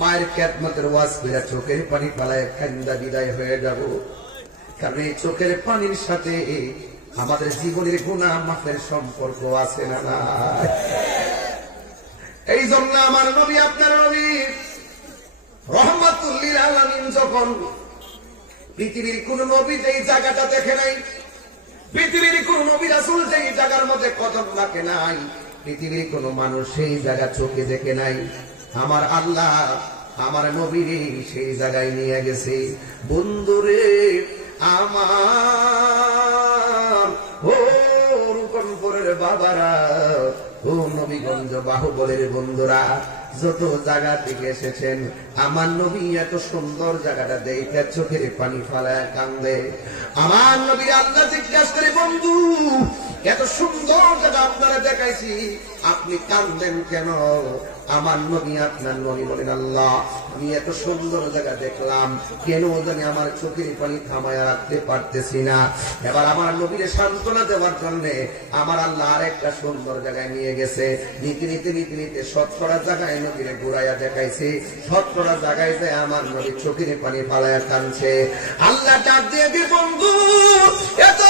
মায়ের খেদমতের ওয়াজ করে চোখের পানি পালায় কান্দা বিদায় হয়ে যাব। কারণ এই চোখের পানির সাথে আমাদের জীবনের গুনাহ মাফের সম্পর্ক আছে না নাই? এই জন্য আমার নবী, আপনার নবী রহমাতুল লিল আলামিন যখন পৃথিবীর কোন নবী যেই জায়গাটা দেখে নাই, পৃথিবীর কোন নবী রাসূল যেই জায়গার মধ্যে কদম রাখে নাই, পৃথিবীর কোন মানুষ সেই জায়গা চোখে দেখে নাই, আমার আল্লাহ আমার নবীরে সেই জায়গায় নিয়ে গেছে। বন্ধুরে আমার, ও রূপনপুরের বাবারা, ও নবীগঞ্জ বাহুবলের বন্ধুরা, যত জায়গা থেকে এসেছেন, আমার নবী এত সুন্দর জায়গাটা দেখে চোখের পানি ফালায় কান্দে। আমার নবী আল্লাহ জিজ্ঞাসা করে, বন্ধু এত সুন্দর জায়গা আপনারা দেখাইছি, আপনি কান্দেন কেন? আমার নবী, আপনার নবী বলেন, আল্লাহ আমি এত সুন্দর জায়গা দেখলাম, কেন জানি আমার চোখের পানি থামায় রাখতে পারতেছি না। এবার আমার নবীরে সান্ত্বনা দেওয়ার জন্য আমার আল্লাহ আরেকটা সুন্দর জায়গায় নিয়ে গেছে। নীতি নীতি নীতি নীতি 17টা জায়গায় নবীরে ঘুরাইয়া দেখাইছে। 17টা জায়গায় যায় আমার নবী চোখের পানি ফালাইয়া কাঁদছে। আল্লাহ ডাক দিয়ে দিয়ে, বন্ধু এত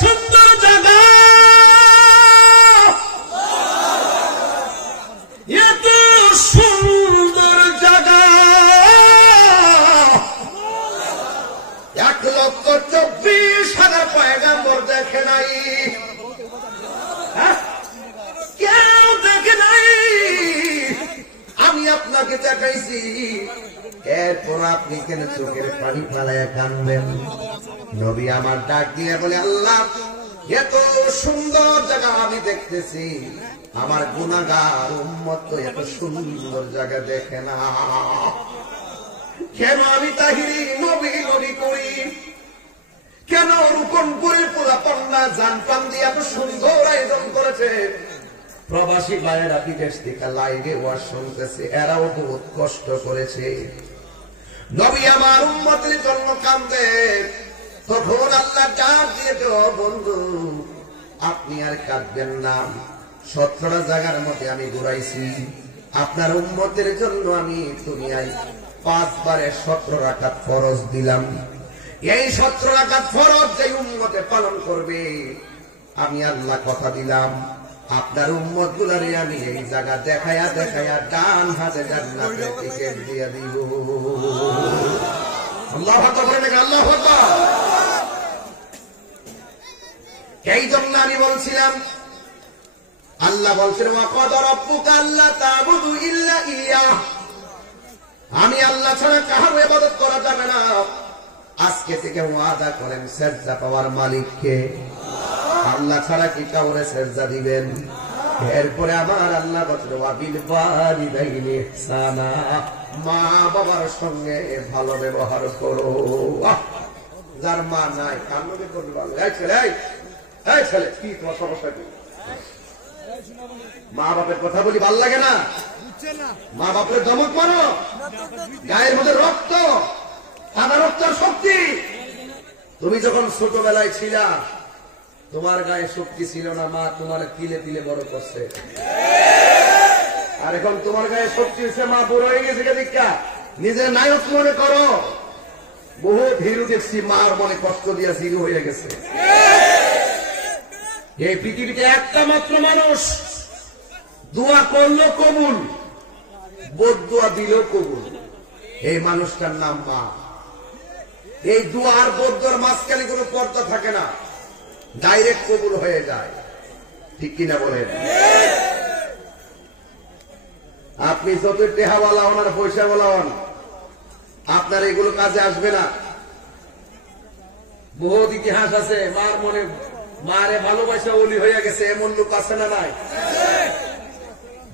সুন্দর জায়গা, এত সুন্দর জায়গা 1,24,000 পয়গাম্বর দেখে নাই, কেউ দেখে নাই, আমি আপনাকে দেখাইছি, এরপর আপনি কেন চোখের পানি ফালাইয়া কাঁদবেন? নবী আমার ডাক দিয়ে বলে, আল্লাহ এত সুন্দর জায়গা আমি দেখতেছি, আমার গুনাহগার উম্মত তো এত সুন্দর জায়গা দেখে না, কেন আমি তাহিরি নবী নবী করি? কেন রূপনপুরের পুরা পন্না জানতাম দিয়ে এত সুন্দর আয়োজন করেছে? প্রবাসী ভাইয়েরা বিদেশ থেকে লাইভে ওয়াজ শুনতেছে, এরাও বহুত কষ্ট করেছে। নবী আমার উম্মতের জন্য কান্দে, তখন আল্লাহ ডাক দিয়ে তো, বন্ধু আপনি আর কাঁদবেন না, 17টা জায়গার মধ্যে আমি ঘুরাইছি, আপনার উম্মতের জন্য আমি দুনিয়ায় 5 বারে 17 রাকাত ফরজ দিলাম। এই 17 রাকাত ফরজ যে উম্মতে পালন করবে, আমি আল্লাহ কথা দিলাম আপনার উম্মত গুলারে আমি এই জায়গা দেখায়া দেখায়া ডান হাতে জান্নাতের টিকেট দিয়ে দিব। আল্লাহু আকবার, আল্লাহু আকবার। এই জন্য আমি বলছিলাম, আল্লাহ বলছেন, ওয়াকাদ রাব্বুকা আল্লা তা'বুদু ইল্লা ইয়্যাহ, আমি আল্লাহ ছাড়া কারো ইবাদত করা যাবে না। আজকে থেকে ওয়াদা করেন সেজদা পাওয়ার মালিককে, আল্লাহ ছাড়া কি কাউরে সেজদা দিবেন? এরপরে আমার আল্লাহ বলছেন, ওয়া বিল ওয়ালিদাইনি ইহসানা, মা বাবার সঙ্গে ভালো ব্যবহার করো। যার মা নাই কান্নকে করবে, এই ছেলে, এই ছেলে কি তোমার সমস্যা কি? মা বাপের কথা বলি ভাল লাগে না? মা বাপের ধমক মানো, গায়ের মধ্যে রক্ত, সাদা রক্তের শক্তি। তুমি যখন ছোটবেলায় ছিলা, তোমার গায়ে শক্তি ছিল না, মা তোমার তিলে তিলে বড় করছে। আর এখন তোমার গায়ে শক্তি হচ্ছে, মা বুড়ো হয়ে গেছে, দীক্ষা নিজের নায়ক মনে করো। বহু হিরো দেখছি মার মনে কষ্ট দিয়া হিরো হয়ে গেছে। এই পৃথিবীতে একটা মাত্র মানুষ দোয়া করলো কবুল, বদদুয়া দিলেও কবুল, এই মানুষটার নাম মা। এই দোয়া আর বদদুয়ার মাঝখানে কোনো পর্দা থাকে না, ডাইরেক্ট কবুল হয়ে যায়। ঠিক কিনা বলেন? আপনি যত টেহাওয়ালা হন আর পয়সাওয়ালা হন, আপনার এগুলো কাজে আসবে না। বহুত ইতিহাস আছে, মার মনে মারে ভালোবাসা ওলি হয়ে গেছে, এমন লোক আছে না নাই?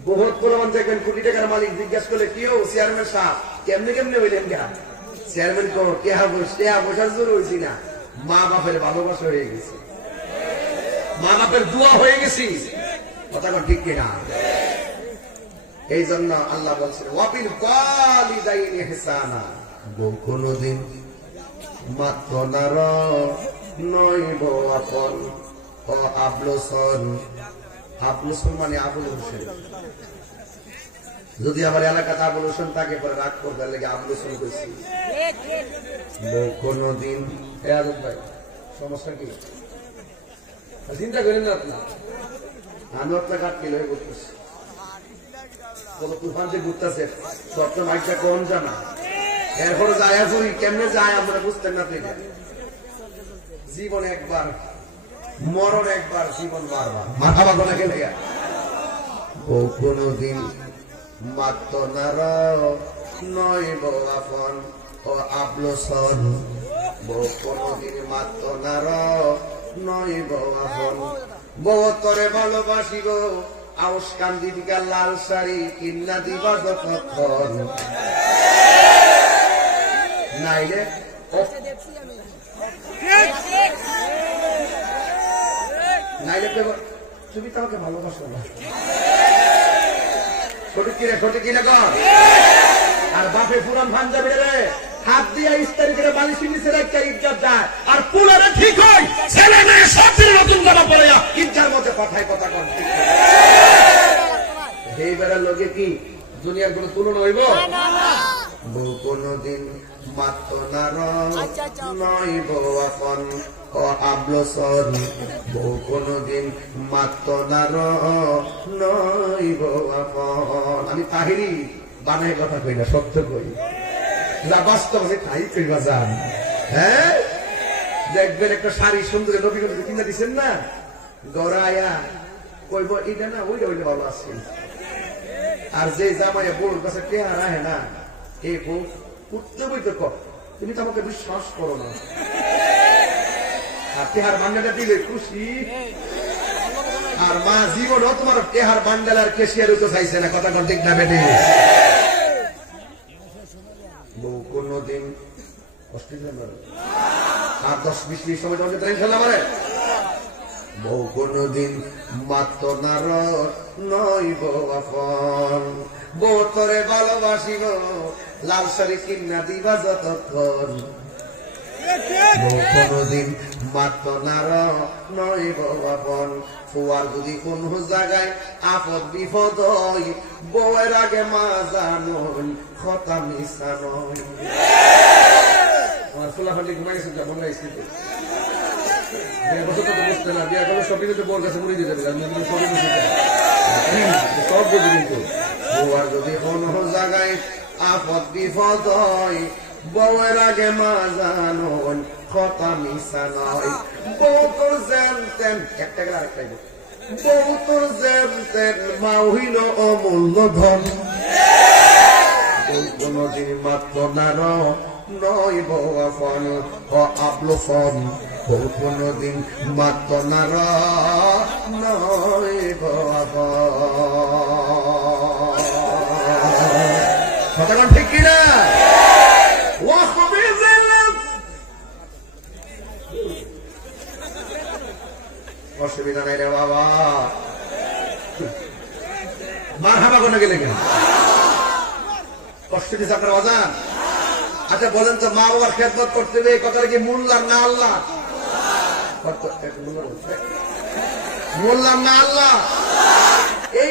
বহুত প্রমাণ দেখবেন, কোটি টাকার মালিক জিজ্ঞাসা করলে, কি হো চেয়ারম্যান সাহেব কেমনে কেমনে হইলেন? চেয়ারম্যান কো টেহা বসার জোর হয়েছি না, মা বাপের ভালোবাসা হয়ে গেছে, মা বাপের দোয়া হয়ে গেছি। কথা ঠিক কিনা? এই জন্য আল্লাহ বলছেন, ওয়াবিল ওয়ালিদাইনি ইহসানা, কোনদিন মাত্র নার নইব আপন ও আবলুসন। আবলুসন মানে আবুল হোসেন, যদি আমার এলাকাতে আবুল হোসেন তাকে পরে রাগ করবে লেগে আবুল হোসেন করছি কোনদিন ভাই সমস্যা কি চিন্তা করেন না আপনার আমি আপনার ঘাট কিলো করতেছি কোন তুফান যে ঘুরতেছে স্বপ্ন মাইকটা কম জানা এরপরে যায় ফুরি কেমনে যায় আমরা বুঝতেন না পেয়ে জীবন একবার মরণ একবার জীবন বারবার মাথা বাগো না গেলে ও কোনদিন মাত্র নার নয় বউ আপন ও আবলোসন বউ কোনদিন মাত্র নার নয় বউ আপন বউ তরে ভালোবাসিব আউস কান্দি দিকা লাল শাড়ি কিন্না দিবা যতক্ষণ নাইলে নাইলে তুমি তো আমাকে ভালোবাসো না সঠিক কিনা কর আর বাপে পুরান পাঞ্জাবি রে হাত দিয়া ইস্তারি করে বালিশ নিচে একটা ইজ্জত যায় আর পুলারে ঠিক হয় ছেলে মেয়ে সব দিন নতুন জামা পরে ইজ্জার মধ্যে পাঠায় কথা কন এই বেড়ার লোকে কি দুনিয়ার কোন তুলনা হইব বউ কোনদিন মাত্র নার নয় বউ আপন ও আবলোসন বউ কোনদিন মাত্র নার নয় বউ আপন আমি তাহিরি বানাই কথা কই না সত্য কই যা বাস্তব আছে তাই কইবা যান হ্যাঁ দেখবেন একটা শাড়ি সুন্দর নবী কিনা দিচ্ছেন না গড়াইয়া কইব এটা না ওইটা ওইটা ভালো আছে আর যে জামাইয়া বউর কাছে কে আর আহে না এই বউ উঠতে বইতে কর তুমি তো আমাকে বিশ্বাস করো না আর তেহার বান্ডালটা দিলে খুশি আর মা জীবনও তোমার তেহার বান্ডাল আর কেশিয়ার তো চাইছে না কথা কর ঠিক না বেটে বউ কোনদিন আর 10-20 মিনিট সময় তোমাকে ট্রেন খেললাম আরে বউ কোনদিন মাত্র নার নয় বউ আপন বউ তরে ভালোবাসিব লাল শাড়ি কিন্না দিবা যতক্ষণ বউ কোনদিন মাত্র নার নয় বউ আপন ফুয়ার যদি কোন জায়গায় আপদ বিপদ হয় বউয়ের আগে মা জানই কথা মিশা নয় আমার ফুলা ফান্ডি ঘুমাই গেছে মনে হয় বছর তো বুঝতে না বিয়া করলে সবই কিন্তু বোর কাছে মুড়ি দিতে সব বুঝি কিন্তু বউয়ার যদি কোন জায়গায় আপদ বিপদ হয় বউয়ের আগে মা জানই কথা মিশা নয় বউ তোর জানতেন একটা গেলে আরেকটাই বউ তোর জানতেন মা হইল অমূল্য ধন বউ কোনদিন মাত্র নার নয় বউ আপন ও আবলোসন বউ কোনদিন মাত্র নার নয় বউ আপন কথা ঠিক কিনা অসুবিধা নাই রে বাবা মার হাবা কোনে গেলে কেন কষ্ট দিচ্ছে আপনার বাজান আচ্ছা বলেন তো মা বাবার খেদমত করতে হবে এই কথাটা কি মোল্লার না আল্লাহ মোল্লার না আল্লাহ এই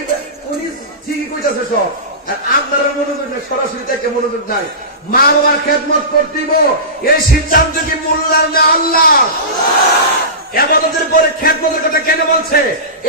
উনি ঠিকই কইতাছে সব আর আপনার মনোযোগ নেই সরাসরি থেকে মনোযোগ নাই মা বাবার খেদমত করতে এই সিদ্ধান্ত কি মোল্লার না আল্লাহ ইবাদতের পরে খেদমতের কথা কেন বলছে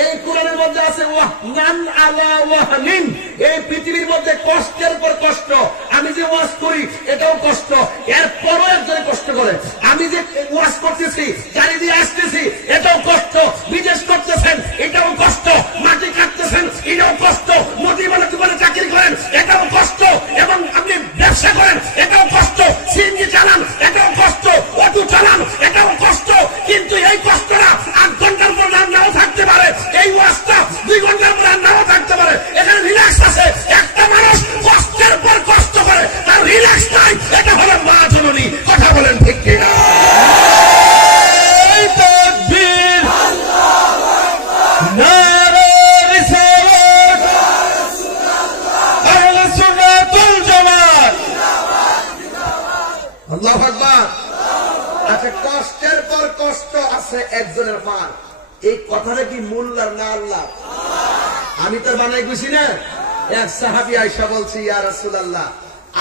এই কোরআনের মধ্যে আছে ওয়াহনান আলা ওয়াহনিন এই পৃথিবীর মধ্যে কষ্টের পর কষ্ট আমি যে ওয়াজ করি এটাও কষ্ট এরপরও একজন কষ্ট করে আমি যে ওয়াজ করতেছি গাড়ি দিয়ে আসতেছি এটাও কষ্ট বিদেশ করতেছেন এটাও কষ্ট মাটি কাটতেছেন এটাও কষ্ট মদিবালা দোকানে চাকরি করেন এটাও কষ্ট এবং আপনি ব্যবসা করেন এটাও কষ্ট সিএনজি চালান এটাও কষ্ট অটো চালান এটাও কষ্ট কিন্তু এই কষ্টটা 8 ঘন্টার পর নাও থাকতে পারে এই ওয়াজটা 2 ঘন্টার পর নাও থাকতে পারে এখানে রিল্যাক্স আছে একটা মানুষ কষ্টের পর কষ্ট করে তার রিল্যাক্স নাই এটা হলো মা জননী কথা বলেন ঠিক কিনা তাকবীর আল্লাহু আকবার নারে রিসালাত আহলে সুন্নাতুল জামাত আল্লাহু আকবার আচ্ছা কষ্টের পর কষ্ট আছে একজনের পার এই কথাটা কি মোল্লার না আল্লাহ আমি তো বানাই গেছি না এক সাহাবী আয়েশা বলছি, ইয়া রাসূলুল্লাহ,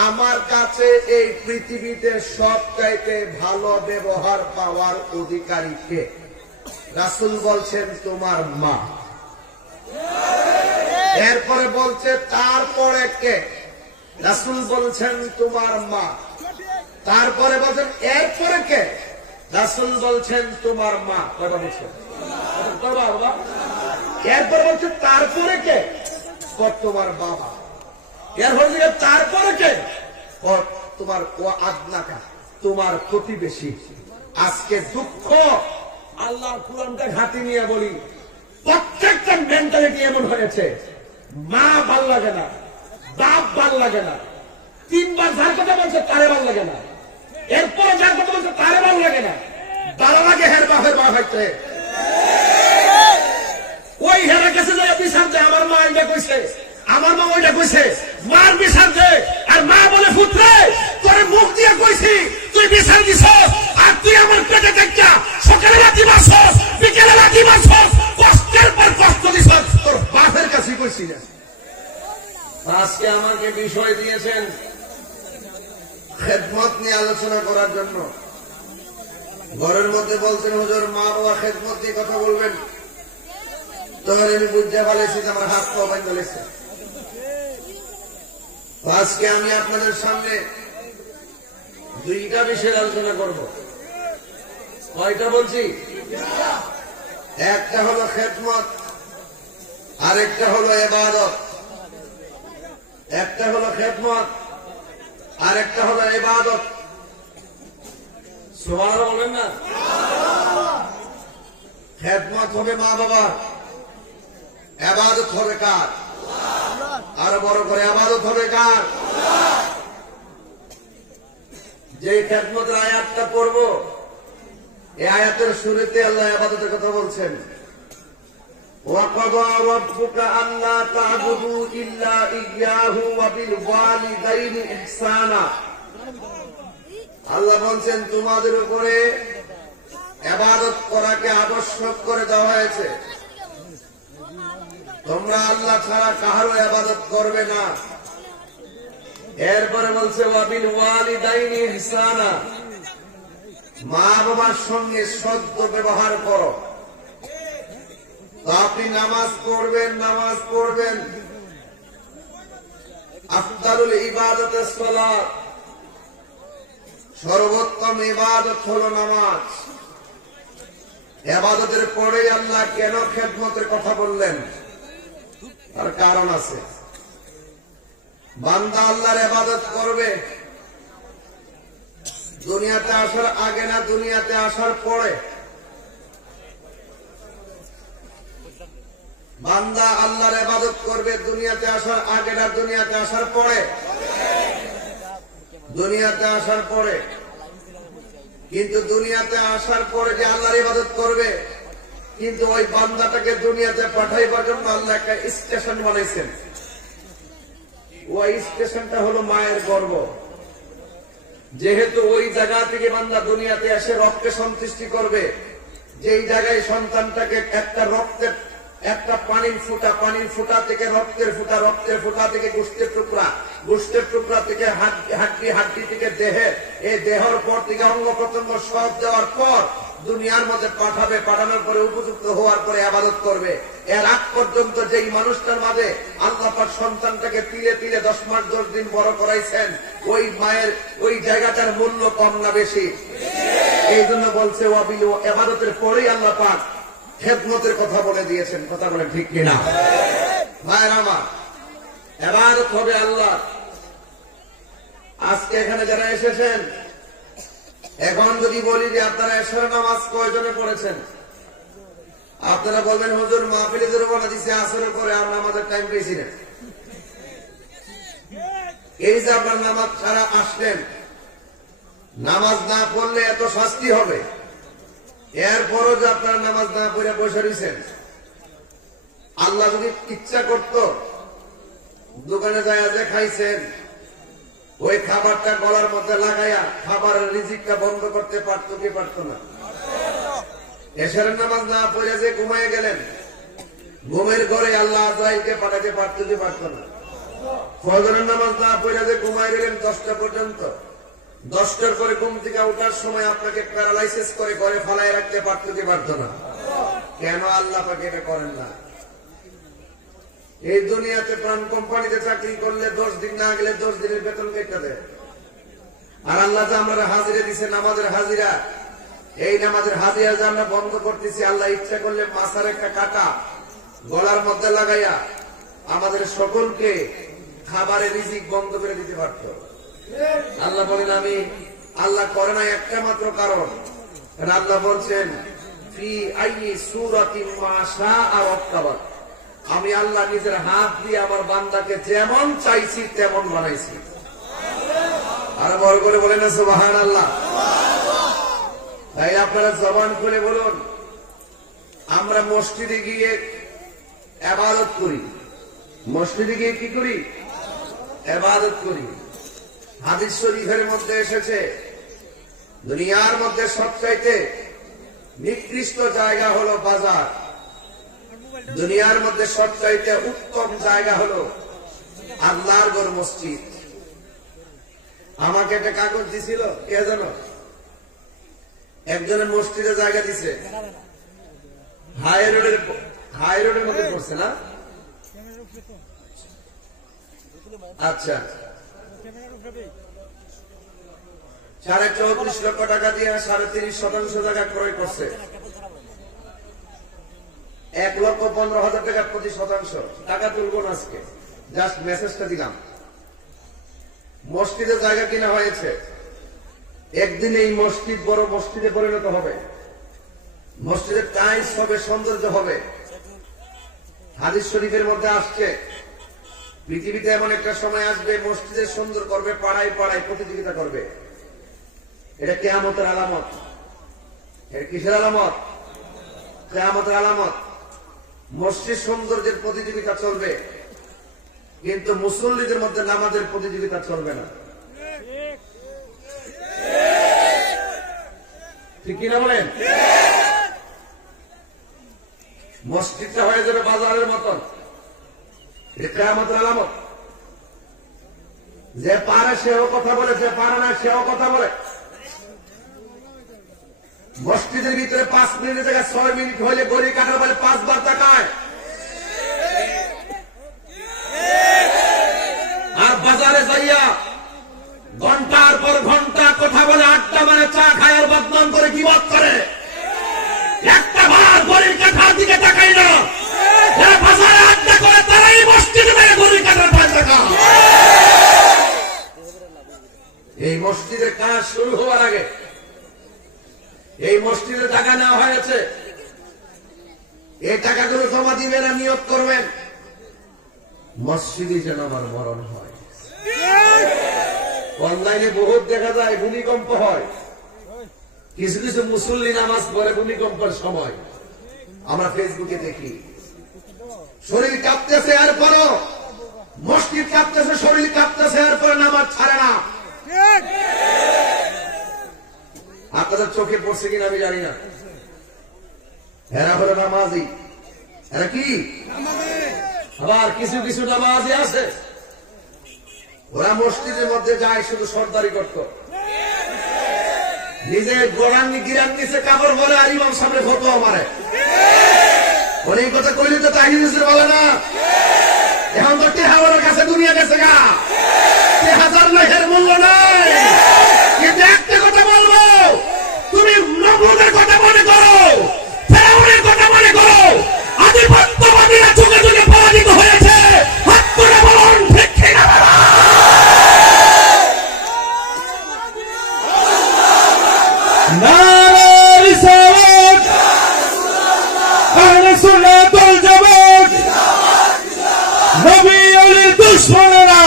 আমার কাছে এই পৃথিবীতে সবচাইতে ভালো ব্যবহার পাওয়ার অধিকারী কে? রাসূল বলছেন, তোমার মা। এরপরে বলছে, তারপরে কে? রাসূল বলছেন, তোমার মা। তারপরে বলছেন, এরপরে কে? রাসূল বলছেন, তোমার মা। কয়টা বলছেন? এরপরে বলছে, তারপরে কে? তোমার বাবা। এরপরে তারপরে কে? তোমার ও আদনাকা, তোমার প্রতিবেশী। আজকে দুঃখ, আল্লাহর কুরআনটা ঘাটি নিয়ে বলি, প্রত্যেকটা মেন্টালিটি এমন হয়েছে, মা ভাল লাগে না, বাপ ভাল লাগে না, তিনবার যার কথা বলছে তারে ভাল লাগে না, এরপর যার কথা বলছে তারে ভাল লাগে না, ভালো লাগে হের বাপের বাপ হইতে। ওই হেরা কাছে যায় বিচার দেয়, আমার মা এটা কইছে, আমার মা ওইটা কইছে, মার বিচার দে। আর মা বলে, পুত্রে তোর মুখ দিয়ে কইছি, তুই বিচার দিছ, আর তুই আমার পেটে দেখা সকালে লাথি মারছস, বিকেলে লাথি মারছস, কষ্টের পর কষ্ট দিছ, তোর বাপের কাছে কইছি না। আজকে আমাকে বিষয় দিয়েছেন খেদমত নিয়ে আলোচনা করার জন্য। ঘরের মধ্যে বলছেন, হুজুর মা বাবা খেদমত নিয়ে কথা বলবেন। তখন আমি বুঝতে পারছি যে আমার হাত পা বাইন্ধা লেগেছে। আজকে আমি আপনাদের সামনে দুইটা বিষয়ের আলোচনা করব। কয়টা বলছি? একটা হলো খেদমত, আরেকটা হলো ইবাদত। একটা হলো খেদমত, আরেকটা হলো ইবাদত। সুবহানাল্লাহ বলেন না? খেদমত হবে মা বাবার, ইবাদত হবে কার? আরো বড় করে, ইবাদত হবে কার? যে খেদমতের আয়াতটা পড়বো, এই আয়াতের শুরুতে আল্লাহ ইবাদতের কথা বলছেন। وَقَضَى رَبُّكَ أَلَّا تَعْبُدُوا إِلَّا إِيَّاهُ وَبِالْوَالِدَيْنِ إِحْسَانًا। আল্লাহ বলছেন, তোমাদের উপরে ইবাদত করাকে আবশ্যক করে দেওয়া হয়েছে। তোমরা আল্লাহ ছাড়া কাহারও ইবাদত করবে না। এরপরে বলছে, ওয়াবিলওয়ালিদাইনি ইহসানা, মা বাবার সঙ্গে সদ্য ব্যবহার করো। তো আপনি নামাজ পড়বেন, আফদালুল ইবাদতুস সালাত, সর্বোত্তম ইবাদত হলো নামাজ। ইবাদতের পরে আল্লাহ কেন খেদমতের কথা বললেন? তার কারণ আছে। বান্দা আল্লাহর ইবাদত করবে দুনিয়াতে আসার আগে না দুনিয়াতে আসার পরে? বান্দা আল্লাহর ইবাদত করবে দুনিয়াতে আসার আগে না দুনিয়াতে আসার পরে? দুনিয়াতে আসার পরে। কিন্তু দুনিয়াতে আসার পরে যে আল্লাহর ইবাদত করবে, কিন্তু ওই বান্দাটাকে দুনিয়াতে পাঠাইবার জন্য আল্লাহ একটা স্টেশন বানাইছেন। ওই স্টেশনটা হলো মায়ের গর্ভ। যেহেতু ওই জায়গা থেকে বান্দা দুনিয়াতে এসে রক্তে সন্তুষ্টি করবে, যেই জায়গায় সন্তানটাকে একটা পানির ফুটা থেকে রক্তের ফুটা থেকে গোষ্ঠের টুকরা থেকে হাড্ডি থেকে দেহের, এই দেহর পর থেকে অঙ্গ প্রত্যঙ্গ সব দেওয়ার পর দুনিয়ার মধ্যে পাঠানোর পরে উপযুক্ত হওয়ার পরে ইবাদত করবে। এর আগ পর্যন্ত যেই মানুষটার মাঝে আল্লাহ পাক সন্তানটাকে তিলে 10 মাস 10 দিন বড় করাইছেন, ওই মায়ের ওই জায়গাটার মূল্য কম না বেশি? এই জন্য বলছে ইবাদতের পরেই আল্লাহ পাক খেদমতের কথা বলে দিয়েছেন। কথা বলেন ঠিক কিনা? ভাইরা আমার, ইবাদত হবে আল্লাহ। আজকে এখানে যারা এসেছেন, এখন যদি বলি যে আপনারা এশার নামাজ কয়জনে পড়েছেন, আপনারা বলবেন, হুজুর মাহফিলে জোরবানা দিছে আসরের পরে, আর নামাজের টাইম পেয়েছি না। এই যে আপনার নামাজ ছাড়া আসলেন, নামাজ না পড়লে এত শাস্তি হবে, এরপরও যে আপনারা নামাজ না পড়ে বসে রয়েছেন। আল্লাহ যদি ইচ্ছা করত, দোকানে যায় যে খাইছেন, ওই খাবারটা গলার মধ্যে লাগাইয়া খাবারের রিজিকটা বন্ধ করতে পারতো কি পারতো না? এশারের নামাজ না পড়ে যে ঘুমায় গেলেন, ঘুমের ঘরে আল্লাহ আজরাইলকে পাঠাতে পারতো কি পারতো না? ফজরের নামাজ না পড়ে যে ঘুমাই গেলেন 10টা পর্যন্ত, 10টার পরে ঘুম থেকে ওঠার সময় আপনাকে প্যারালাইসিস করে ঘরে ফালায় রাখতে পারতো কি পারতো না? কেন আল্লাহ পাক এটা করেন না? এই দুনিয়াতে প্রাণ কোম্পানিতে চাকরি করলে 10 দিন না গেলে 10 দিনের বেতন কেটে দেয়। আর আল্লাহ যে আমরা হাজিরা দিছে, নামাজের হাজিরা, এই নামাজের হাজিরা যে আমরা বন্ধ করতেছি, আল্লাহ ইচ্ছা করলে মাথার একটা কাটা গলার মধ্যে লাগাইয়া আমাদের সকলকে খাবারের রিজিক বন্ধ করে দিতে পারত। আল্লাহ বলেন আমি আল্লাহ করে না একটা মাত্র কারণ, আল্লাহ বলছেন ফি আইয়ি সূরাতিন মা শাআ রাক্কাবা, আমি আল্লাহ নিজের হাত দিয়ে আমার বান্দাকে যেমন চাইছি তেমন বানাইছি। আর বড় করে বলেন না সুবহানাল্লাহ। তাই আপনারা জবান খুলে বলুন, আমরা মসজিদে গিয়ে ইবাদত করি, মসজিদে গিয়ে কি করি? ইবাদত করি। হাদিস শরীফের মধ্যে এসেছে দুনিয়ার মধ্যে সবচাইতে নিকৃষ্ট জায়গা হলো বাজার, দুনিয়ার মধ্যে সবচাইতে উত্তম জায়গা হলো আল্লাহর ঘর মসজিদ। আমাকে একটা কাগজ দিছিল, কে জানো? একজনের মসজিদে জায়গা দিছে, হাই রোডের মধ্যে পড়ছে না? আচ্ছা, 34.5 লক্ষ টাকা দিয়ে 30.5% জায়গা ক্রয় করছে, 1,15,000 টাকা প্রতি শতাংশ। টাকা তুলবো না আজকে, জাস্ট মেসেজটা দিলাম। মসজিদে জায়গা কিনা হয়েছে, একদিন এই মসজিদ বড় মসজিদে পরিণত হবে, মসজিদের টাইলস হবে, সৌন্দর্য হবে। হাদিস শরীফের মধ্যে আসছে পৃথিবীতে এমন একটা সময় আসবে মসজিদের সুন্দর করবে, পাড়ায় পাড়ায় প্রতিযোগিতা করবে। এটা কিয়ামতের আলামত। এটা কিসের আলামত? কিয়ামতের আলামত। মসজিদ সৌন্দর্যের প্রতিযোগিতা চলবে, কিন্তু মুসল্লিদের মধ্যে নামাজের প্রতিযোগিতা চলবে না। ঠিক কিনা বলেন? মসজিদটা হয়ে যাবে বাজারের মতন। এটা কিয়ামতের আলামত। যে পারে সেও কথা বলে, যে পারে না সেও কথা বলে। মসজিদের ভিতরে 5 মিনিটের জায়গায় 6 মিনিট হইলে গড়ি কাটার বলে 5 বার তাকায়। আর বাজারে যাইয়া ঘন্টার পর ঘন্টা কথা বলে, আড্ডা মানে চা খায় আর বদনাম করে, গীবত করে। একটা বার গড়ির কাঠার দিকে তাকাই না। যারা বাজারে আড্ডা করে তারাই মসজিদে মেয়ে গড়ির কাঠার পায় টাকা। এই মসজিদের কাজ শুরু হওয়ার আগে এই মসজিদে টাকা নেওয়া হয়েছে, এই টাকাগুলো জমা দিবেন আর নিয়োগ করবেন, মসজিদে যেন আমার মরণ হয়। অনলাইনে বহুত দেখা যায় ভূমিকম্প হয়, কিছু কিছু মুসল্লি নামাজ পড়ে ভূমিকম্পের সময় আমরা ফেসবুকে দেখি। শরীর কাঁপতেছে আর পরও মসজিদ কাঁপতেছে, শরীর কাঁপতেছে আর পরে নামাজ ছাড়ে না। আপনাদের চোখে পড়ছে কিনা আমি জানি না। এরা হলো নামাজি। এরা কি? আবার কিছু কিছু নামাজি আছে, ওরা মসজিদের মধ্যে যায় শুধু সর্দারি করত, নিজে গোড়াঙ্গি গিরান নিচে কাপড় বলে আর ইমাম সামনে ফটো মারে। অনেক কথা কইলে তো তাহির বলে না। এখন তো টেহাওয়ার কাছে দুনিয়া গেছে গা, 1000 লাখের মূল্য নাই। কিন্তু একটা কথা বলবো, তুমি নবুদের কথা মনে করো, ফেরাউনের কথা মনে করো, আধিপত্যবাদীরা যুগে যুগে পরাজিত হয়েছে। হাত করে বলুন ঠিক কিনা? নারে রিসালাত, আহলে সুন্নাত ওয়াল জামাত, নবী ওলির দুশমনেরা,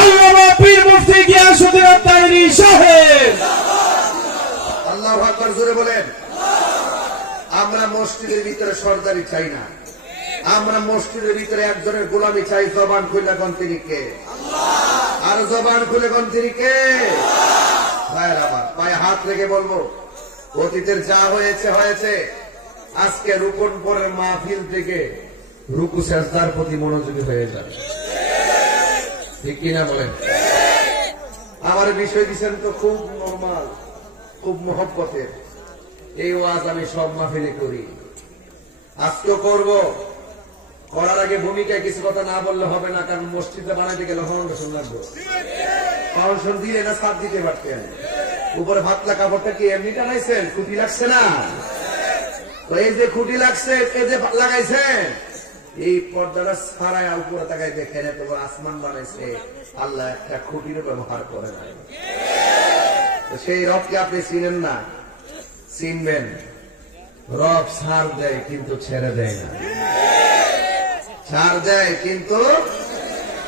আল্লামা পীর মুফতি গিয়াসউদ্দিন আত-তাইরি সাহেব। আল্লাহু আকবার জোরে বলেন। আমরা মসজিদের ভিতরে সরদারি চাই না, আমরা মসজিদের ভিতরে একজনের গোলামি চাই। জবান খুলে কোন তিনি কে? আল্লাহ। আর জবান খুলে কোন তিনি কে? ভাইয়ের আমার, পায়ে হাত রেখে বলবো, অতীতের যা হয়েছে হয়েছে। আজকে রুকনপুরের মাহফিল থেকে রুকু সেজদার প্রতি মনোযোগী হয়ে যাবে। ঠিক কিনা বলেন? আমার বিষয় দিচ্ছেন তো খুব নরমাল, খুব মহব্বতের। এই ওয়াজ আমি সব মাহফিলে করি, আজকে করব। করার আগে ভূমিকায় কিছু কথা না বললে হবে না, কারণ মসজিদে বানাইতে গেলে ফাউন্ডেশন লাগবে। ফাউন্ডেশন দিয়ে না ছাদ দিতে পারতেন। উপরে ভাতলা কাপড়টা কি এমনি টানাইছেন? খুঁটি লাগছে না? তো এই যে খুঁটি লাগছে, এই যে লাগাইছেন, এই পর্দাটা ছাড়াই উপরে তাকাই দেখেন এত বড় আসমান বানাইছে আল্লাহ, একটা খুঁটিরও ব্যবহার করে নাই। সেই রবকে আপনি চিনেন না? চিনবেন। রব ছাড় দেয় কিন্তু ছেড়ে দেয় না, ছাড় দেয় কিন্তু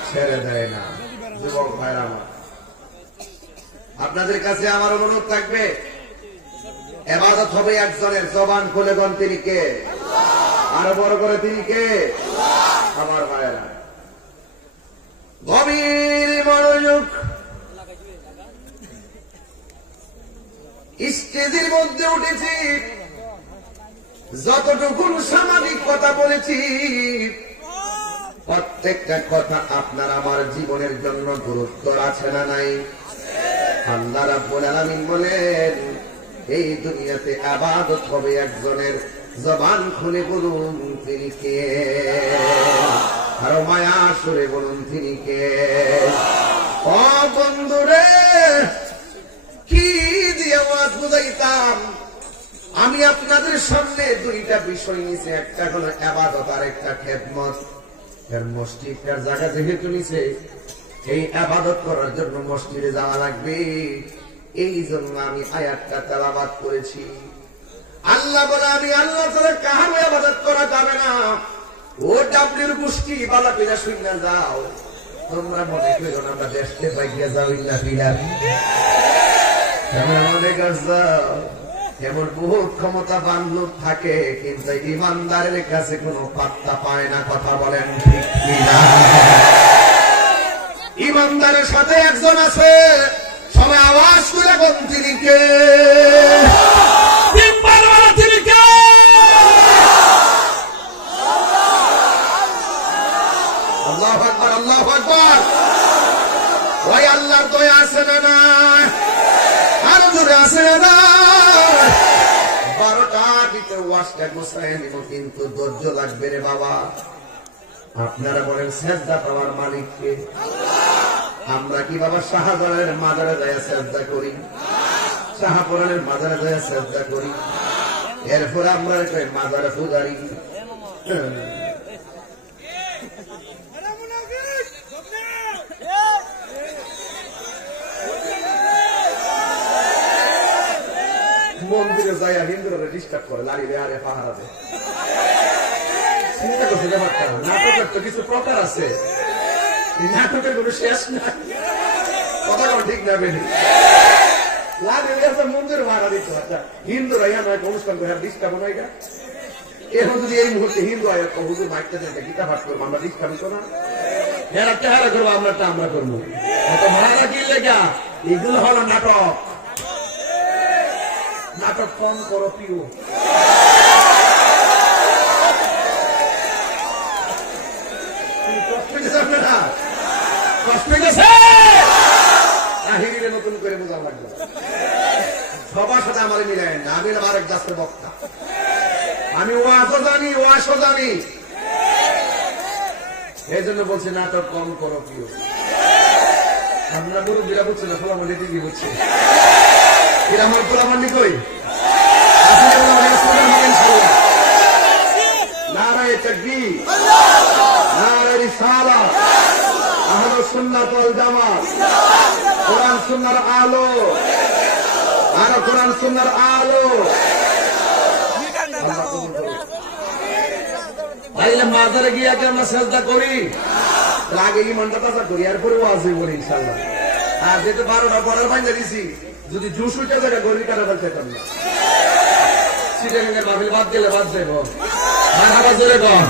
ছেড়ে দেয় না। যুবক ভাইরা আমার, আপনাদের কাছে আমার অনুরোধ থাকবে, ইবাদত হবে একজনের। জবান খুলে বলেন তিনি কে? আরো বড় করে তিনি কে? আমার ভাইরা গভীর মনোযোগ। স্টেজের মধ্যে উঠেছি, যতটুকু সামাজিক কথা বলেছি প্রত্যেকটা কথা আপনার আমার জীবনের জন্য গুরুত্ব আছে না নাই? আল্লাহ রাব্বুল আলামিন বলেন, এই দুনিয়াতে ইবাদত হবে একজনের। জবান খুলে বলুন তিনি কে? আরো মায়া সুরে বলুন তিনি কে? ও বন্ধুরে, কি দিয়ে ওয়াজ বুঝাইতাম? আমি আপনাদের সামনে দুইটা বিষয় নিয়েছি, একটা হলো ইবাদত আর একটা খেদমত। এর মসজিদটার জায়গা যেহেতু নিছে, এই ইবাদত করার জন্য মসজিদে যাওয়া লাগবে। এই জন্য আমি আয়াতটা তেলাওয়াত করেছি। আল্লাহ বলে, আমি আল্লাহ ছাড়া কারো ইবাদত করা যাবে না। ও ডাবলির গোষ্ঠী বালা পিলা শুনে যাও, তোমরা মনে করো না আমরা দেশকে পাইয়া যাও ইল্লা বিল্লাহ। মনে করছো এমন বহুত ক্ষমতাবান লোক থাকে, কিন্তু ইমানদারের কাছে কোনো পাত্তা পায় না। কথা বলেন ঠিক কিনা? ইমানদারের সাথে একজন আছে, সবাই আওয়াজ করে বলুন তিনি কে? তিনি কে? আল্লাহু আকবার, আল্লাহু আকবার। ওই আল্লাহর দয়া আছে না না? আর জোরে আছে না? 12টা দিতে ওয়াজটা গোছায় নিব, কিন্তু ধৈর্য লাগবে রে বাবা। আপনারা বলেন সেজদা পাওয়ার মালিককে? আমরা কি বাবা শাহজালালের মাজারে যায় সেজদা করি? শাহপুরানের মাজারে যায় সেজদা করি? এরপরে আমরা মাজারে পূজারি। মন্দিরে যাইয়া হিন্দুরা ডিস্টার্ব করে, লাড়ি আরে পাহারা দেয়। চিন্তা করছে ব্যাপারটা। নাটকের তো কিছু প্রকার আছে, নাটকের কোনো শেষ নাই। কথা কোনো ঠিক না বেশি লাগে মন্দির ভাড়া দিতে। আচ্ছা, হিন্দুরা ইয়া নয় অনুষ্ঠান করে ডিস্টার্ব নয় গা। এখন যদি এই মুহূর্তে হিন্দু আয় হুজুর মাইকটা দেয় গীতা পাঠ করবো, আমরা ডিস্টার্ব করবো না? এরা চেহারা করবো, আমরাটা আমরা করবো। এত ভাড়া কিনলে গা, এগুলো হলো নাটক। নাটক কম করো পিও। কষ্ট গেছে, কাহিনীরে নতুন করে বোঝা লাগবে। সবার সাথে আমার মিলাই না, আমি আরেক জাতের বক্তা। আমি ওয়াজও জানি, ওয়াশও জানি। এই জন্য বলছি নাটক কম করো প্রিয়। আমরা মুরব্বীরা বুঝছে না, ফলামলি দিদি বুঝছে। এরা আমার ফলামান্ডি কই নারায়ে তাকবীর, নারায়ে রিসালাত, আহলে সুন্নাত ওয়াল জামাত, কোরআন সুন্নাহর আলো, আর কোরআন সুন্নাহর আলো। তাইলে মাজারে গিয়ে আগে আমরা সেজদা করি, আগে ইমানটা তাজা করি, এরপরে ওয়াজই বলি ইনশাআল্লাহ। আর যেহেতু 12টা পরের বাইন্দা দিছি, যদি জুস উঠে যায় গরি কাটা ফেলতে পারবো না। সিটাঙ্গের মাহফিল বাদ গেলে বাদ দেব। মারহাবা জোরে কন।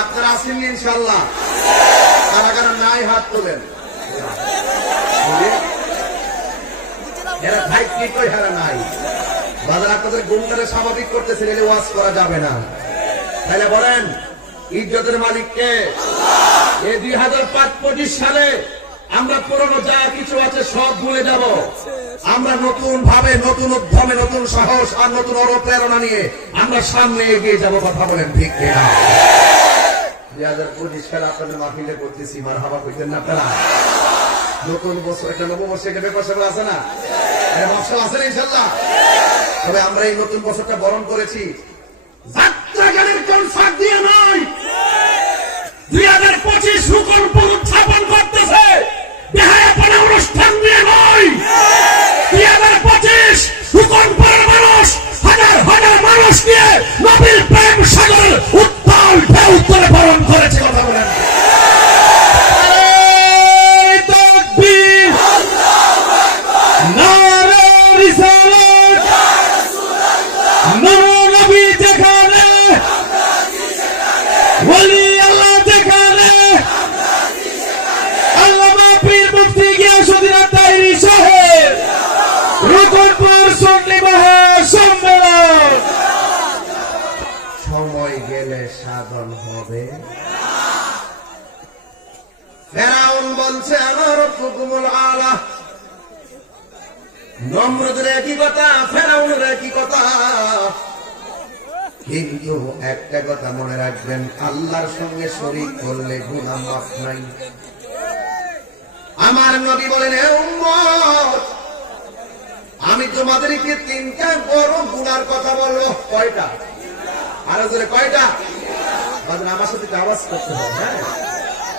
আপনারা আসেন ইনশাআল্লাহ। কারা কারা নাই হাত তোলেন। এরা ভাই কি কই হারা নাই। বাজার আপনাদের গুণটারে স্বাভাবিক করতেছেন, এলে ওয়াজ করা যাবে না। তাহলে বলেন ইজ্জতের মালিক কে? এই 2025 সালে আমরা পুরনো যা কিছু আছে সব ভুলে যাব। আমরা নতুন ভাবে, নতুন উদ্যমে, নতুন সাহস আর নতুন অনুপ্রেরণা নিয়ে আমরা সামনে এগিয়ে যাব। কথা বলেন ঠিক কিনা? 2025 সালে আপনাদের মাহফিলে করতেছি, মারহাবা কইতেন না আপনারা? নতুন বছর, একটা নববর্ষে একটা ব্যাপার আছে না, ব্যবসা আছে না ইনশাল্লাহ। তবে আমরা এই নতুন বছরটা বরণ করেছি যাত্রা গানের কনসার্ট দিয়ে নয়। 2025 রূপকল্প উদযাপন করতেছে বেহায়াপনা অনুষ্ঠান নিয়ে নয়। 2025 রূপকল্পের মানুষ হাজার হাজার মানুষ নিয়ে নবীর প্রেম সাগর উত্তাল ঢেউ করে বরণ করেছে। কথা বলেন সময় গেলে সাধন হবে। ফেরাউন বলছে আমার রব্বুকুমুল আলা। নমরুদের একই কথা, ফেরাউনের একই কথা। কিন্তু একটা কথা মনে রাখবেন, আল্লাহর সঙ্গে শরীক করলে গুনাহ মাফ নাই। আমার নবী বলেন, হে উম্মত, আমি তোমাদেরকে 3টা বড় গুনার কথা বলবো। কয়টা? আরো জোরে কয়টা? আমার সাথে আওয়াজ করতে হবে। হ্যাঁ,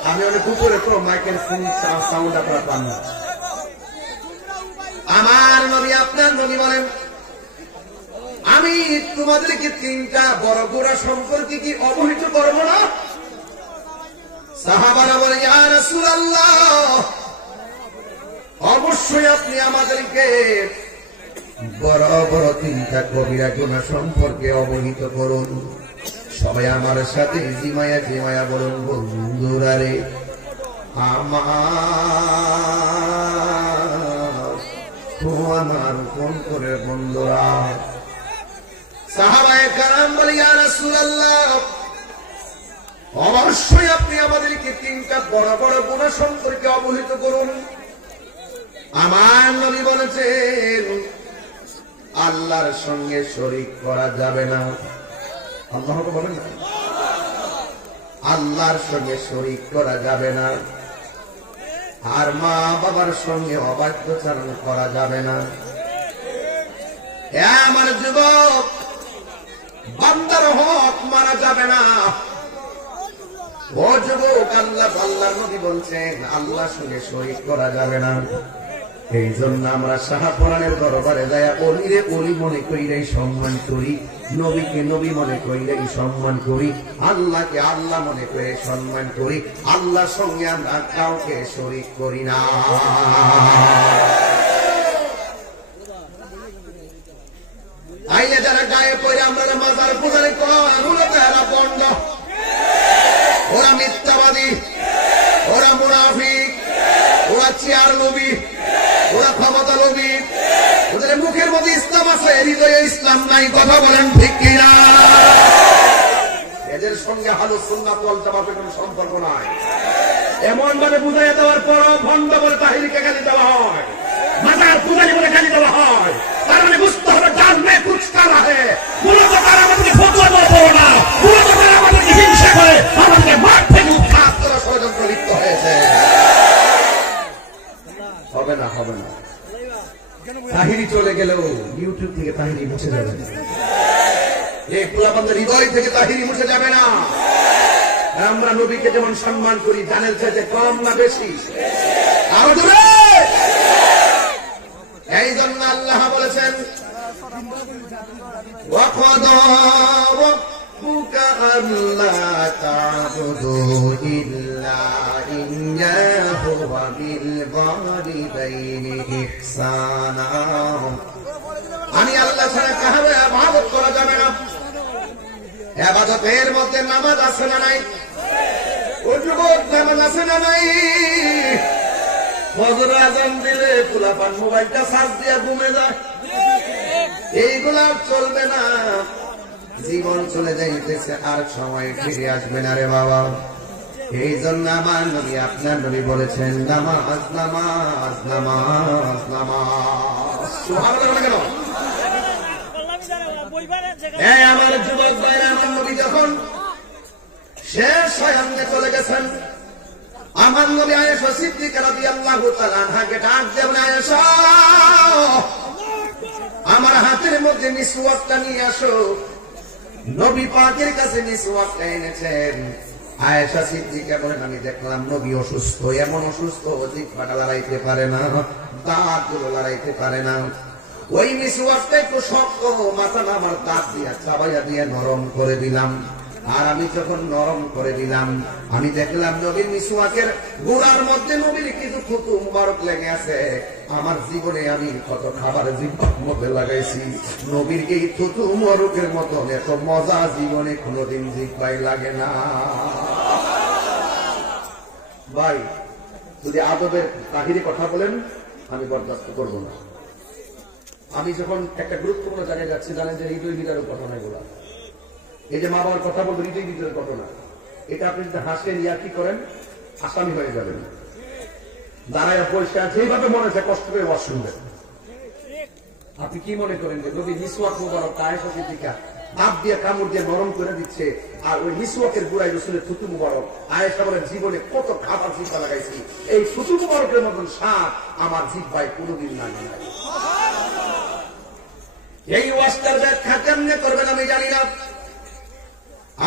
আমি অনেক উপরে তো মাইকের সাউন্ড আপনারা পান না। আমার নবী, আপনার নবী বলেন, আমি তোমাদেরকে 3টা বড় গুনাহ সম্পর্কে কি অবহিত করবো না? সাহাবারা বলে, ইয়া রাসূলুল্লাহ, অবশ্যই আপনি আমাদেরকে বড় বড় 3টা কবিরা গুনাহ সম্পর্কে অবহিত করুন। সবাই আমার সাথে জিমায়া জিমায়া বলুন, বন্ধুরা রে আমার কোন করে বন্ধুরা। সাহাবায়ে কেরাম বলে, ইয়া রাসূলুল্লাহ, অবশ্যই আপনি আমাদেরকে 3টা বড় বড় গুনাহ সম্পর্কে অবহিত করুন। আমার নবী বলেছেন, আল্লাহর সঙ্গে শরীক করা যাবে না। আল্লাহ বলেন না, আল্লাহর সঙ্গে শরীক করা যাবে না। আর মা বাবার সঙ্গে অবাধ্যচারণ করা যাবে না। আমার যুবক, বান্দার হক মারা যাবে না। ও যুবক, আল্লাহর নবী বলছেন আল্লাহর সঙ্গে শরীক করা যাবে না। এই জন্য আমরা শাহপুরানের দরবারে যায় অলিরে অলি মনে করিলেই সম্মান করি, নবীকে নবী মনে করিলেই সম্মান করি, আল্লাহকে আল্লাহ মনে করে সম্মান করি। আল্লাহর সঙ্গে আমরা কাউকে শরীক করি না। আইলে যারা গায়ে পড়ে আমরা মাজার পূজারি মূলত এরা বন্ড, ওরা মিথ্যাবাদী, ওরা মুনাফিক, ওরা চেয়ার নবী, ওরা ক্ষমতা লোভী। ওদের মুখের মধ্যে ইসলাম আছে, হৃদয়ে ইসলাম নাই। কথা বলেন ঠিক কিনা? এদের সঙ্গে আহলুস সুন্নাত ওয়াল জামাতের কোনো সম্পর্ক নাই। এমন ভাবে বুঝাই দেওয়ার পর ভণ্ড বলে তাহিরকে গালি দেওয়া হয়, মাজার পূজারি বলে গালি দেওয়া হয়। তার মানে বুঝতে হবে ডাল মে কুছ কালা হে। মূলত তারা আমাদেরকে ফতোয়া দেওয়া না, মূলত তারা আমাদেরকে হিংসা করে আমাদেরকে মাঠ থেকে উৎখাত করা ষড়যন্ত্র লিপ্ত হয়েছে। হবে না, হবে না। তাহিরি চলে গেলেও ইউটিউব থেকে তাহিরি মুছে যাবে না। এই পোলাপানদের হৃদয় থেকে তাহিরি মুছে যাবে না। আমরা নবীকে যেমন সম্মান করি, জানেন চাইতে কম না বেশি? আরো জোরে। এই জন্য আল্লাহ বলেছেন, ওয়াকাদা রাব্বুকা আল্লা তা'বুদু ইল্লা ইয়্যাহু ওয়া বিল ওয়ালিদাইনি ইহসানা। আমি আল্লাহ ছাড়া কারো ইবাদত করা যাবে না। ইবাদতের মধ্যে নামাজ আছে না নাই? ওযুবত নামাজ আছে না নাই? ফজর আযান দিলে পোলাপান মোবাইলটা চার্জ দিয়ে ঘুমে যায়। এইগুলা চলবে না। জীবন চলে যাইতেছে, আর সময় ফিরে আসবে না রে বাবা। এই জন্য আমার নবী আপনার নবী বলেছেন নামাজ নামাজ নামাজ নামাজ। সুবহানাল্লাহ কেন? আমার যুবক ভাইরা, আমার নবী যখন শেষ সায়ান্নে চলে গেছেন, আমার নবী আয়েশা সিদ্দিকা রাদিয়াল্লাহু তাআলা আনহাকে ডাক দেন, আয়েশা আমার হাতের মধ্যে মিসওয়াকটা নিয়ে আসো। নবী পাকের কাছে মিসওয়াকটা এনেছেন। আয়েশা সিদ্দিকা বলেন, আমি দেখলাম নবী অসুস্থ, এমন অসুস্থ জিহ্বাটা লড়াইতে পারে না, দাঁতগুলো লড়াইতে পারে না। ওই মিসওয়াকটা একটু শক্ত, মাথা আমার দাঁত দিয়ে চাবাইয়া দিয়ে নরম করে দিলাম। আর আমি যখন নরম করে দিলাম, আমি দেখলাম নবীর মিসওয়াকের গোড়ার মধ্যে নবীর কিছু থুতু মুবারক লেগে আছে। আমার জীবনে আমি কত খাবার জিহ্বার মধ্যে লাগাইছি, নবীর এই থুতু মুবারকের মতন এত মজা জীবনে কোনোদিন জিহ্বায় লাগে না। ভাই, যদি আদবের তাহিরে কথা বলেন আমি বরদাস্ত করব না। আমি যখন একটা গুরুত্বপূর্ণ জায়গায় যাচ্ছি, জানেন যে হৃদয় বিদারের ঘটনা এগুলা, এই যে মা বাবার কথা বলবো হৃদয় বিদারের ঘটনা, এটা আপনি যদি হাসেন ইয়া কি করেন, আসামি হয়ে যাবেন। দাঁড়ায় পরিষ্কার যেইভাবে মনে হচ্ছে কষ্ট করে ওয়াজ শুনবেন। আপনি কি মনে করেন যে নবী মিসওয়াক মুবারক আয়েশা সিদ্দিকা দাঁত দিয়ে কামড় দিয়ে নরম করে দিচ্ছে, আর ওই মিসওয়াকের গুড়াই রসুলের থুতু মুবারক, আয়েশা বলেন জীবনে কত খাবার জিহ্বা লাগাইছি, এই থুতু মুবারকের মতন স্বাদ আমার জিহ্বায় কোনোদিন লাগে না। এই ওয়াজটার ব্যাখ্যা কেমনে করবেন আমি জানি না।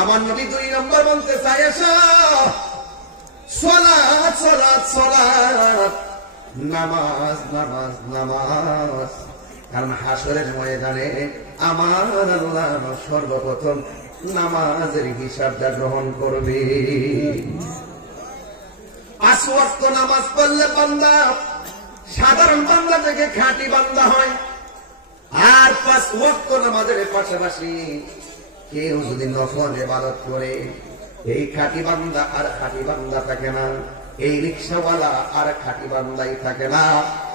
আমার নবী 2 নম্বর বলতে চাই, সালাত সালাত সালাত, নামাজ নামাজ নামাজ। কারণ হাসরের ময়দানে আমার আল্লাহ সর্বপ্রথম নামাজের হিসাবটা গ্রহণ করবে। 5 ওয়াক্ত নামাজ পড়লে বান্দা সাধারণ বান্দা থেকে খাঁটি বান্দা হয়। আর 5 ওয়াক্ত নামাজের পাশাপাশি কেউ যদি নফল ইবাদত করে, এই খাঁটি বান্দা আর খাঁটি বান্দা থাকে না, এই রিকশাওয়ালা আর খাঁটি বান্দাই থাকে না,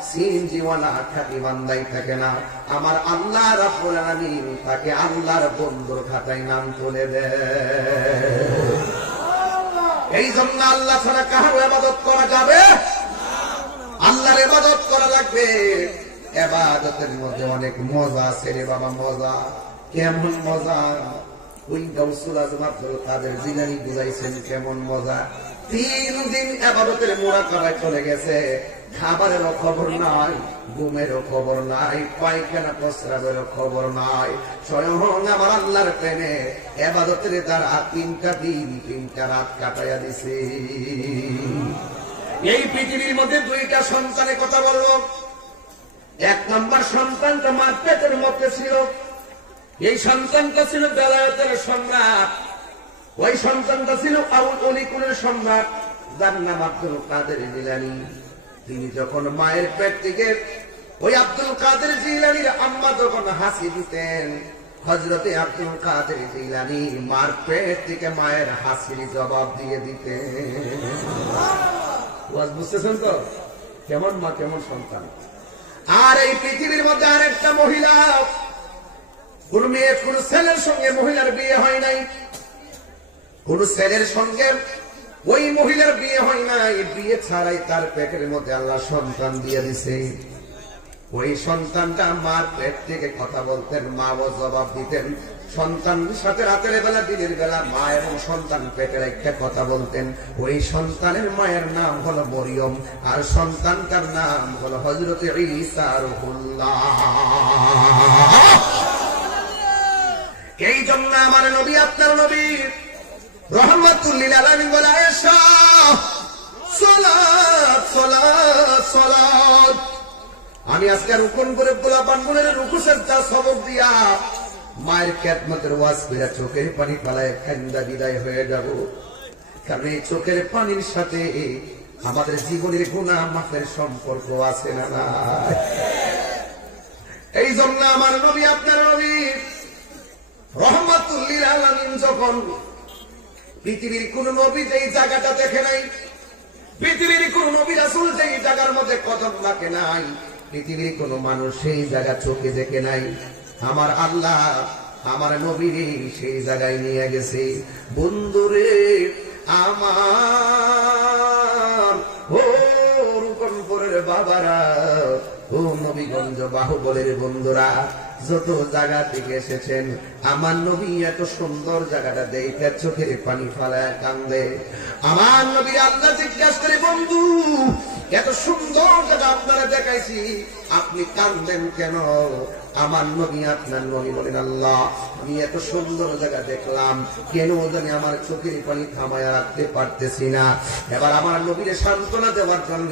সিএনজিওয়ালা খাঁটি বান্দাই থাকে না। আমার আল্লাহ রাব্বুল আলামিন তাকে আল্লাহর বন্ধুর খাতায় নাম তুলে দেয়। এই জন্য আল্লাহ ছাড়া কারো ইবাদত করা যাবে? আল্লাহর ইবাদত করা লাগবে। ইবাদতের মধ্যে অনেক মজা আছে রে বাবা, মজা। কেমন মজা? ওই গাউসুল আজম আব্দুল কাদের জিলানী বুঝাইছেন কেমন মজা। 3 দিন ইবাদতের মুরাকাবায় চলে গেছে, খাবারেরও খবর নাই, ঘুমেরও খবর নাই, পায়খানা প্রস্রাবেরও খবর নাই। স্বয়ং আমার আল্লাহর প্রেমে ইবাদতের দ্বারা 3টা দিন 3টা রাত কাটাইয়া দিছে। এই পৃথিবীর মধ্যে 2টা সন্তানের কথা বলবো। 1 নম্বর সন্তানটা মার পেটের মধ্যে ছিল, এই সন্তানটা ছিল বেলায়েতের সম্রাট। ওই সন্তানটা ছিল আউল অলিকুলের সম্রাট, যার নাম আব্দুল কাদের জিলানী। তিনি যখন মায়ের পেট থেকে ওই আব্দুল কাদের জিলানীর আম্মা যখন হাসি দিতেন, হযরতে আব্দুল কাদের জিলানী মার পেট থেকে মায়ের হাসির জবাব দিয়ে দিতেন। ওয়াজ বুঝতেছেন তো? কেমন মা কেমন সন্তান। আর এই পৃথিবীর মধ্যে আরেকটা মহিলা, কোন মেয়ে কোন ছেলের সঙ্গে মহিলার বিয়ে হয় নাই, কোন ছেলের সঙ্গে ওই মহিলার বিয়ে হয় নাই। বিয়ে ছাড়াই তার পেটের মধ্যে আল্লাহ সন্তান দিয়ে দিছে। ওই সন্তানটা মার পেট থেকে কথা বলতেন, মা ও জবাব দিতেন। সন্তানের সাথে রাতের বেলা দিনের বেলা মা এবং সন্তান পেটে রেখে কথা বলতেন। ওই সন্তানের মায়ের নাম হলো মরিয়ম, আর সন্তানটার নাম হলো হযরত ঈসা রূহুল্লাহ। এই জন্য আমার নবী, আপনার নবী রহমাতুল লিল আলামিন বলে, আয়েশা সালাত সালাত সালাত। আমি আজকে রুকুন করে গোলাপান গুনের রুকু সেজদা সবক দিয়া মায়ের খেদমতের ওয়াজ করে চোখের পানি পালায় কান্দা বিদায় হয়ে যাব। কারণ এই চোখের পানির সাথে আমাদের জীবনের গুনাহ মাফের সম্পর্ক আছে না? এই জন্য আমার নবী, আপনার নবী রহমাতুল লিল আলামিন যখন পৃথিবীর কোন নবী যেই জায়গাটা দেখে নাই, পৃথিবীর কোন নবী রাসূল যেই জায়গার মধ্যে কদম রাখে নাই, পৃথিবীর কোন মানুষ সেই জায়গা চোখে দেখে নাই, আমার আল্লাহ আমার নবীর সেই জায়গায় নিয়ে গেছে। বন্ধুরে, আমার ও রূপনপুরের বাবারা, ও নবীগঞ্জ বাহুবলের বন্ধুরা, যত জায়গা থেকে এসেছেন, আমার নবী এত সুন্দর জায়গাটা দেখে চোখের পানি ফালায় কান্দে। আমার নবী আল্লাহ জিজ্ঞাসা করে, বন্ধু এত সুন্দর জায়গা আপনারা দেখাইছি, আপনি কান্দেন কেন? আমার নবী আপনার নবী বলেন, আল্লাহ আমি এত সুন্দর জায়গা দেখলাম, কেন জানি আমার চোখের পানি থামায় রাখতে পারতেছি না। এবার আমার নবীরে সান্ত্বনা দেওয়ার জন্য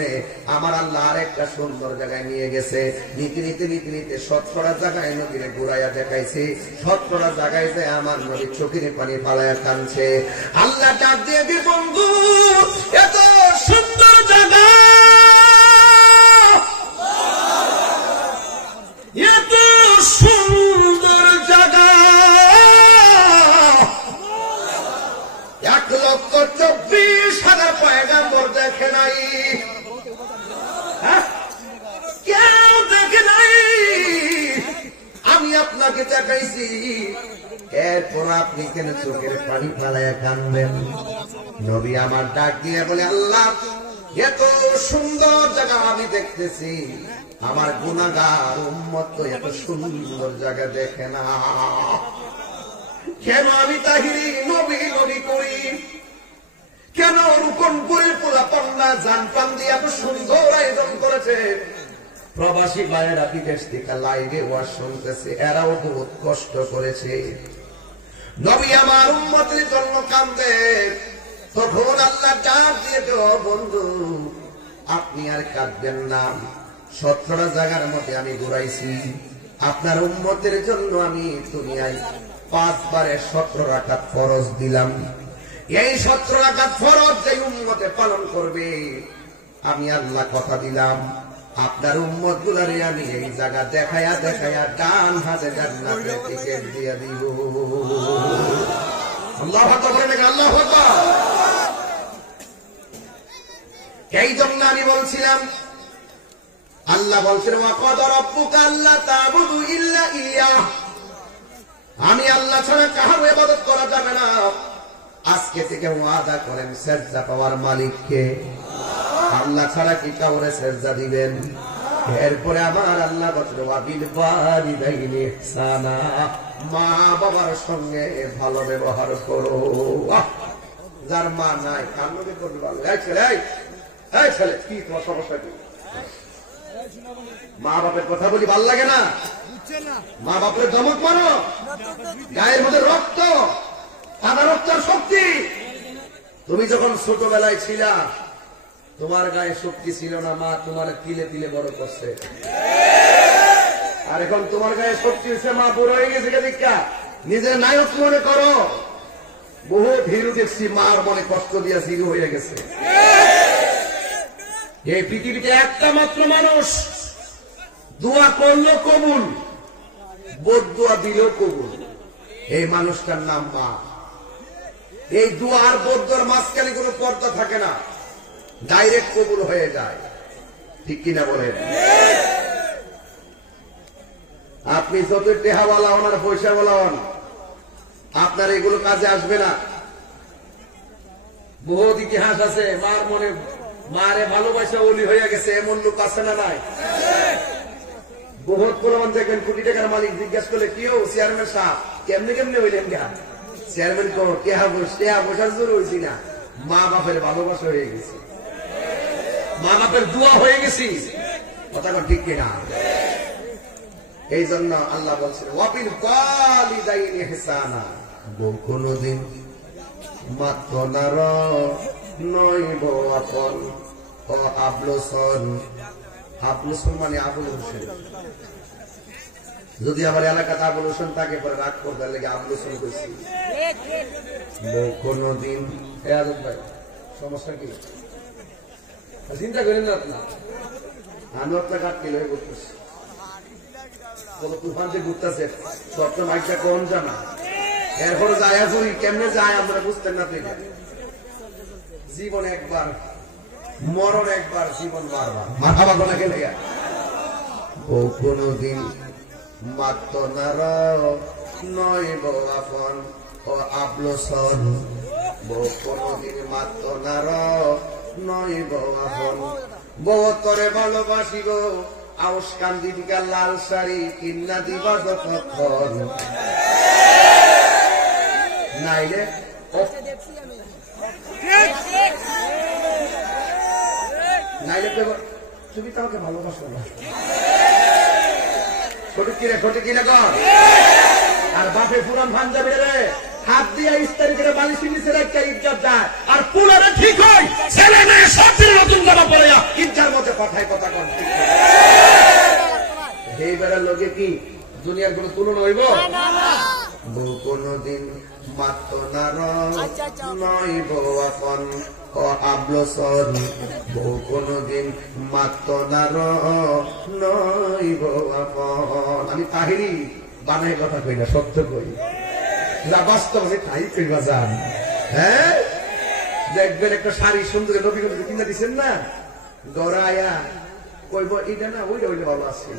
আমার আল্লাহ আরেকটা সুন্দর জায়গায় নিয়ে গেছে। নীতি নীতি নীতি নীতি 17টা জায়গায় নবীরে ঘুরাইয়া দেখাইছে। 17টা জায়গায় যে আমার নবী চোখের পানি ফালাইয়া কাঁদছে। আল্লাহ ডাক দিয়ে দিয়ে, বন্ধু এত সুন্দর জায়গা, এত সুন্দর জায়গা 1,24,000 পয়গাম্বর দেখে নাই, কেউ দেখে নাই। আমি আপনাকে দেখাইছি, এরপর আপনি কেন চোখের পানি ফালাইয়া কাঁদবেন? নবী আমার ডাক দিয়ে বলে, আল্লাহ এত সুন্দর জায়গা আমি দেখতেছি, আমার গুনাহগার উম্মত তো এত সুন্দর জায়গা দেখে না, কেন আমি তাহিরি নবী নবী করি? কেন রূপনপুরের পোলা পন্না জান পান দিয়ে এত সুন্দর আয়োজন করেছে? প্রবাসী ভাইয়েরা বিদেশ থেকে লাইভে ওয়াজ শুনতেছে, এরাও বহুত কষ্ট করেছে। নবী আমার উম্মতের জন্য কান্দে। তখন আল্লাহ ডাক দিয়ে, বন্ধু আপনি আর কাঁদবেন না, 17টা জায়গার মধ্যে আমি ঘুরাইছি, আপনার উম্মতের জন্য আমি দুনিয়ায় 5 বারে 17 রাকাত ফরজ দিলাম। এই 17 রাকাত ফরজ যে উম্মতে পালন করবে, আমি আল্লাহ কথা দিলাম আপনার উম্মত গুলারে আমি এই জায়গা দেখায়া দেখায়া ডান হাতে জান্নাতের টিকেট দিয়ে দিব। আল্লাহু আকবার, আল্লাহু আকবার। এই জন্য আমি বলছিলাম, আল্লাহ বলছেন, ওয়াকাদ রাব্বুকা আল্লা তা'বুদু ইল্লা ইয়্যাহ, আমি আল্লাহ ছাড়া কারো ইবাদত করা যাবে না। আজকে থেকে ওয়াদা করেন সেজদা পাওয়ার মালিককে, আল্লাহ ছাড়া কি কাউরে সেজদা দিবেন? এরপরে আমার আল্লাহ বলছেন, ওয়া বিল ওয়ালিদাইনি ইহসানা, মা বাবার সঙ্গে ভালো ব্যবহার করো। যার মা নাই কান্নকে করবে, এই ছেলে, এই ছেলে কি তোমার সমস্যা কি? মা বাপের কথা বলি ভাল লাগে না? মা বাপের ধমক মানো, গায়ের মধ্যে রক্ত, আদা রক্তের শক্তি। তুমি যখন ছোটবেলায় ছিলা, তোমার গায়ে শক্তি ছিল না, মা তোমার তিলে তিলে বড় করছে। আর এখন তোমার গায়ে শক্তি হচ্ছে, মা বুড়ো হয়ে গেছে, দীক্ষা নিজের নায়ক মনে করো। বহু হিরো দেখছি মার মনে কষ্ট দিয়া হিরো হয়ে গেছে। এই পৃথিবীতে একটা মাত্র মানুষ দোয়া করলো কবুল, বদদুয়া দিলেও কবুল, এই মানুষটার নাম মা। এই দোয়া আর বদদুয়ার মাঝখানে কোনো পর্দা থাকে না, ডাইরেক্ট কবুল হয়ে যায়। ঠিক কিনা বলেন? আপনি যত টেহাওয়ালা হন আর পয়সাওয়ালা হন, আপনার এগুলো কাজে আসবে না। বহুত ইতিহাস আছে, মার মনে মারে ভালোবাসা ওলি হয়ে গেছে, এমন লোক আছে না নাই? বহুত প্রমাণ দেখবেন, কোটি টাকার মালিক জিজ্ঞাসা করলে, কেউ চেয়ারম্যান সাহেব কেমনে কেমনে হইলেন গা? চেয়ারম্যান কো টেহা বসার জোর হয়েছি না, মা বাপের ভালোবাসা হয়ে গেছে, মা বাপের দোয়া হয়ে গেছি। কথা ঠিক কিনা? এই জন্য আল্লাহ বলছেন, ওয়াবিল ওয়ালিদাইনি ইহসানা, কোনদিন মাত্র নার নইব আপন ও আবলুসন। আবলুসন মানে আবুল হোসেন। যদি আমার এলাকাতে আবুল হোসেন থাকে, পরে রাগ করতে লেগে আবলুসন কইছি। কোনদিন ভাই সমস্যা কি? চিন্তা করেন না আপনার, আমি আপনার কাট কিলো করতেছি, কত তুফান যে ঘুরতেছে, সব তো মাইকটা কম জানা। এরপরে যায় ফুরি কেমনে যায় আমরা বুঝতেন না। তুই জীবন একবার, মরণ একবার, জীবন বারবার, মাথা বাগো না গেলে ও কোনদিন মাত্র নার নয় আপন ও আবলোসন। বউ কোনদিন মাত্র নার নয় বউ আপন। বউ তরে ভালোবাসিব আউস কান্দি দিকা লাল শাড়ি কিন্না দিবা যতক্ষণ, নাইলে নাইলে তুমি তো আমাকে ভালোবাসো না। সঠিক কিনা কর। আর বাপে পুরান পাঞ্জাবি রে হাত দিয়া ইস্তারি করে বালিশ নিচে একটা ইজ্জত দেয়, আর পুলারে ঠিক হয় ছেলে মেয়ে সব দিন নতুন জামা পরে ইজ্জার মধ্যে কথায় কথা কর। এই বেড়ার লোকে কি দুনিয়ার কোন তুলনা হইব? বউ কোনদিন মাত্র নার নয় বউ আপন ও আবলসন। বউ কোনদিন মাত্র নার নয় বউ আপন। আমি তাহিরি বানাই কথা কই না, সত্য কই, যা বাস্তব আছে তাই কইবা যান। হ্যাঁ, দেখবেন একটা শাড়ি সুন্দর নবী কিনা দিচ্ছেন না, গড়াইয়া কইব এটা না ওইটা ওইটা ভালো আছে।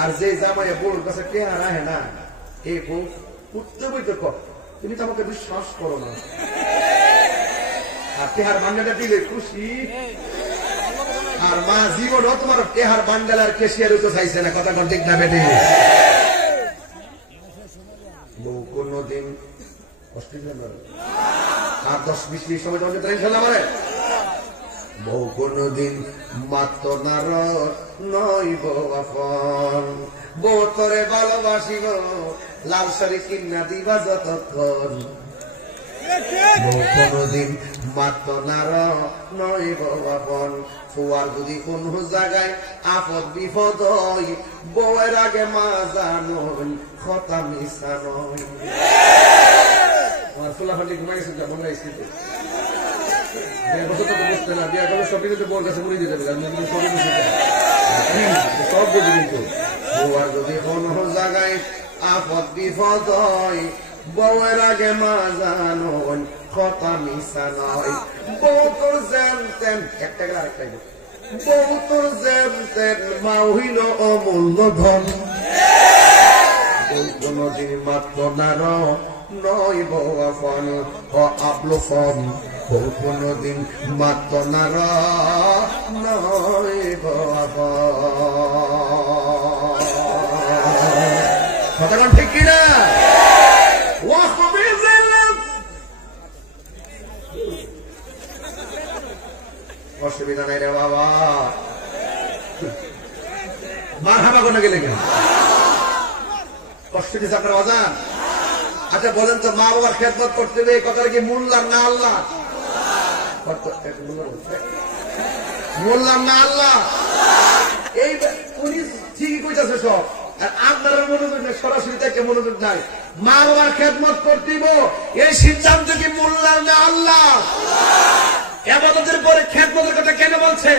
আর যে জামাইয়া বউর কাছে টেহারা হে না, এই বউ উঠতে বইতে কর, তুমি তো আমাকে বিশ্বাস করো না। আর টেহার বান্ডালটা দিলে খুশি, আর মা জীবনও তোমার টেহার বান্ডাল আর কেশিয়ার তো চাইছে না। কথা কর ঠিক না বেটি? বউ কোনদিন আর 10-20 মিনিট সময় তোমাকে ইনশাআল্লাহ মারে। বউ কোনদিন মাত্র নার নয় বউ আপন। বউ তরে ভালোবাসিব লাল শাড়ি কিন্না দিবা যতক্ষণ। বউ কোনদিন মাত্র নার নয় বউ আপন। ফুয়ার যদি কোন জায়গায় আপদ বিপদ হয়, বউয়ের আগে মা জানই কথা মিশা নয়। আমার ফুলা ফান্ডি ঘুমাই গেছে, মনে হয় স্মৃতি বুঝতে না বিয়া করলে সব কিছু বোর কাছে মুড়ি দিতে সব বুঝি। কিন্তু বউয়ার যদি কোন জায়গায় আপদ বিপদ হয়, বউয়ের আগে মা জানই কথা মিশা নয়। বউ তোর জানতেন একটা গেলে আরেকটাই, বউ তোর জানতেন মা হইল অমূল্য ধন। বউ কোনদিন মাত্র নার নয় বউ আপন ও আবলসন। বউ কোনদিন মাত্র নার নয় বউ আপন। কথা কোন ঠিক কিনা? অসুবিধা নাই রে বাবা, মার হামা কোনে গেলে কেন? কষ্ট দিচ্ছে আপনার বাজান। আচ্ছা বলেন তো, মা বাবার খেদমত করতে হবে এই কথাটা কি মোল্লার না আল্লাহ? মোল্লার না আল্লাহ? এই উনি ঠিকই কইতাছে সব, আর আপনার মনোযোগ নেই, সরাসরি থেকে মনোযোগ নাই। মা বাবার খেদমত করতে এই সিদ্ধান্ত কি মোল্লার না আল্লাহ? ইবাদতের পরে খেদমতের কথা কেন বলছে?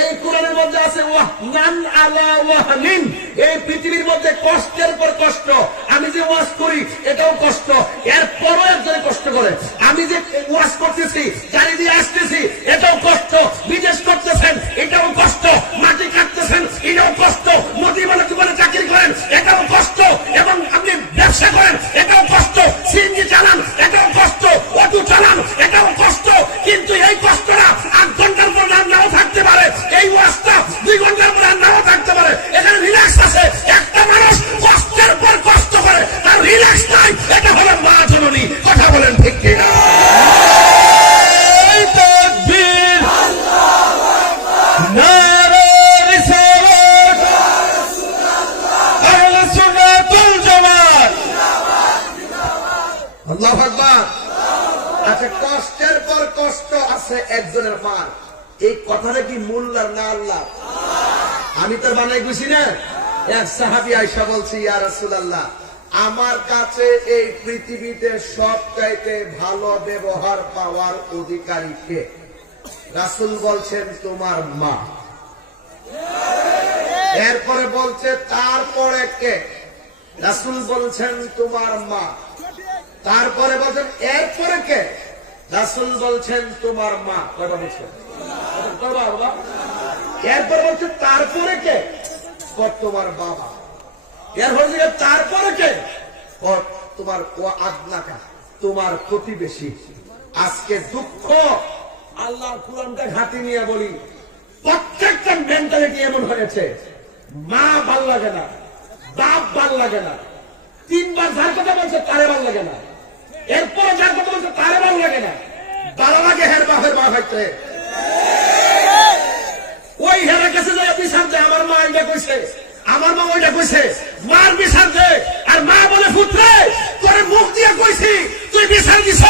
এই কোরআনের মধ্যে আছে ওয়াহনান আলা ওয়াহনিন। এই পৃথিবীর মধ্যে কষ্টের পর কষ্ট। আমি যে ওয়াজ করি এটাও কষ্ট, এরপরও একজনে কষ্ট করে। আমি যে ওয়াজ করতেছি, গাড়ি দিয়ে আসতেছি, এটাও কষ্ট। বিদেশ করতেছেন, এটাও কষ্ট। মাটি কাটতেছেন, এটাও কষ্ট। নদী বলে চাকরি করেন, এটাও কষ্ট। এবং আপনি ব্যবসা করেন, এটাও কষ্ট। সিএনজি চালান, এটাও কষ্ট। অটো চালান, এটাও কষ্ট। কিন্তু এই কষ্টটা 8 ঘন্টার পর নাও থাকতে পারে, এই ওয়াজটা 2 ঘন্টার পর নাও থাকতে পারে। এখানে রিল্যাক্স আছে। একটা মানুষ কষ্টের পর কষ্ট করে, তার রিল্যাক্স নাই, এটা হলো মা জননী। কথা বলেন ঠিক কিনা? আল্লাহু আকবার। আচ্ছা, কষ্টের পর কষ্ট আছে একজনের পার, এই কথাটা কি মোল্লার না আল্লাহ? আমি তো বানাই গুছি না। এক সাহাবী আয়েশা বলছি, ইয়া রাসূলুল্লাহ, আমার কাছে এই পৃথিবীতে সবচাইতে ভালো ব্যবহার পাওয়ার অধিকারী কে? রাসূল বলছেন তোমার মা। এরপরে বলছে তারপরে কে? রাসূল বলছেন তোমার মা। তারপরে বলছেন এরপরে কে? রাসূল বলছেন তোমার মা। কয়টা বলছেন? এরপরে বলছে তারপরে কে? তোমার বাবা। এরপরে তারপরে কে? তোমার ও আদনাকা, তোমার প্রতিবেশী। আজকে দুঃখ, আল্লাহর কুরআনটা ঘাটি নিয়ে বলি, প্রত্যেকটা মেন্টালিটি এমন হয়েছে, মা ভাল লাগে না, বাপ ভাল লাগে না, 3 বার যার কথা বলছে তারে ভাল লাগে না, এরপর যার কথা বলছে তারে ভাল লাগে না, ভালো লাগে হের বাপের বাপ হইতে। ওই হেরে কাছে যায় বিচার দেয়, আমার মা এটা কইছে, আমার মা ওইটা কইছে, মার বিচার দে। আর মা বলে, পুত্রে তোর মুখ দিয়ে কইছি তুই বিচার দিছ,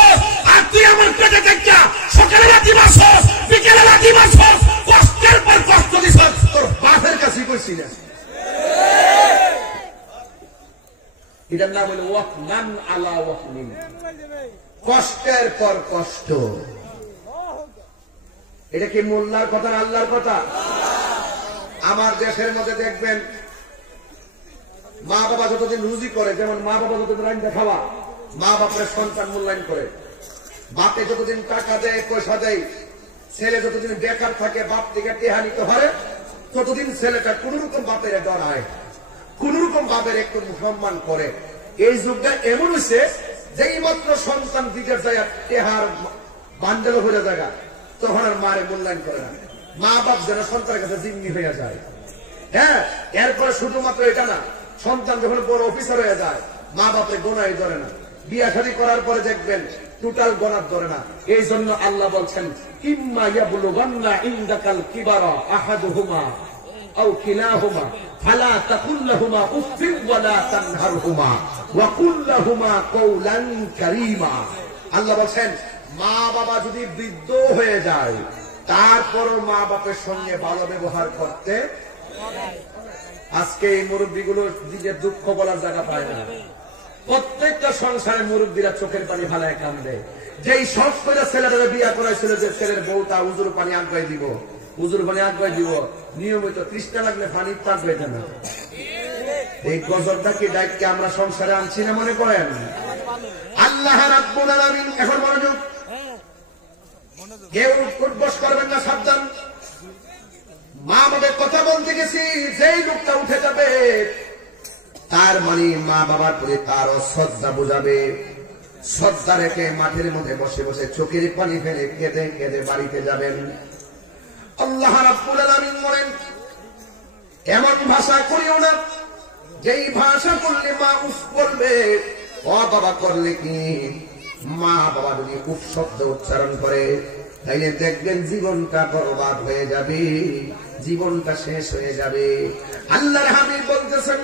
আর তুই আমার পেটে দেখা সকালে লাথি মারছস, বিকেলে লাথি মারছস, কষ্টের পর কষ্ট দিছ, তোর বাপের কাছে কইছি না। এটার নাম হলো ওয়াকমান আলা ওয়াকমিন, কষ্টের পর কষ্ট। এটা কি মোল্লার কথা না আল্লাহর কথা? আমার দেশের মধ্যে দেখবেন মা বাবা যতদিন রুজি করে, যেমন মা বাবা যতদিন রান্না খাওয়া, মা বাপের সন্তান মূল্যায়ন করে, বাপে যতদিন টাকা দেয় পয়সা দেয়, ছেলে যতদিন বেকার থাকে বাপ থেকে টেহা নিতে পারে, ততদিন ছেলেটা কোন রকম বাপের ডরায়, কোন রকম বাপের একটু সম্মান করে। এই যুগটা এমন হয়েছে যেই মাত্র সন্তান দিকে যায় টেহার বান্ডেল হয়ে জায়গা, তখন আর মারে মূল্যায়ন করে না। মা বাপ যেন সন্তানের কাছে জিম্মি হয়ে যায়। হ্যাঁ, এরপরে শুধুমাত্র এটা না, সন্তান যখন বড় অফিসার হয়ে যায় মা বাপের গোনাই ধরে না, বিয়া শাদী করার পরে দেখবেন টোটাল গোনার ধরে না। এই জন্য আল্লাহ বলছেন, ইম্মা ইয়াবলুগান্না ইনদাকাল কিবারা আহাদুহুমা আও কিলাহুমা ফালা তাকুল লাহুমা উফফিন ওয়ালা তানহারহুমা ওয়া কুল লাহুমা কওলান কারীমা। আল্লাহ বলছেন, মা বাবা যদি বৃদ্ধ হয়ে যায় তারপরও মা বাপের সঙ্গে ভালো ব্যবহার করতে। আজকে এই মুরব্বীগুলোর দিকে দুঃখ বলার জায়গা পায় না। প্রত্যেকটা সংসারে মুরব্বীরা চোখের পানি ফালায় কান্দে। যেই সব করে ছেলেটা বিয়া করাইছিল যে ছেলের বউটা উজুর পানি আগায় দিব, উজুর পানি আগায় দিব, নিয়মিত তৃষ্ণা লাগলে পানি পাক হইতে না। এই গজবটা কি দায়িত্ব আমরা সংসারে আনছি না মনে করেন? আল্লাহ রাব্বুল আলামিন, এখন মনোযোগ, কেউ উঠবস করবেন না, সাবধান। মা বাবার কথা বলতে গেছি, যেই লোকটা উঠে যাবে তার মানে মা বাবার প্রতি তারও শ্রদ্ধা বোঝাবে। শ্রদ্ধা রেখে মাঠের মধ্যে বসে বসে চোখের পানি ফেলে কেঁদে কেঁদে বাড়িতে যাবেন। আল্লাহ রাব্বুল আলামিন বলেন, এমন ভাষা করিও না যেই ভাষা করলে মা উফ বলবে। ও বাবা করলে কি, মা বাবা যদি উফ শব্দ উচ্চারণ করে তাইলে দেখবেন জীবনটা বরবাদ হয়ে যাবে, জীবনটা শেষ হয়ে যাবে। আল্লাহর হাবিব বলতেছেন,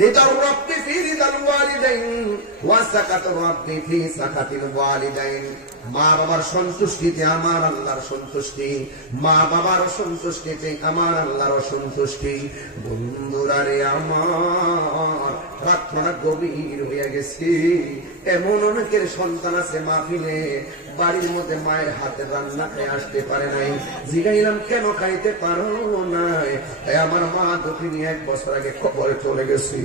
রিদার রাব্বি ফি রিদাল ওয়ালিদাইন ওয়া সাকাতুর রাব্বি ফি সাকাতিল ওয়ালিদাইন। মা বাবার সন্তুষ্টিতে আমার আল্লাহর সন্তুষ্টি, মা বাবার সন্তুষ্টিতে আমার আল্লাহর সন্তুষ্টি। বন্ধুরা রে আমার, প্রার্থনা গভীর হয়ে গেছে। এমন অনেকের সন্তান আছে মাহফিলে বাড়ির মধ্যে মায়ের হাতে রান্না খেয়ে আসতে পারে নাই। জিগাইলাম, কেন খাইতে পারো নাই? আমার মা দক্ষিণী 1 বছর আগে কবরে চলে গেছি।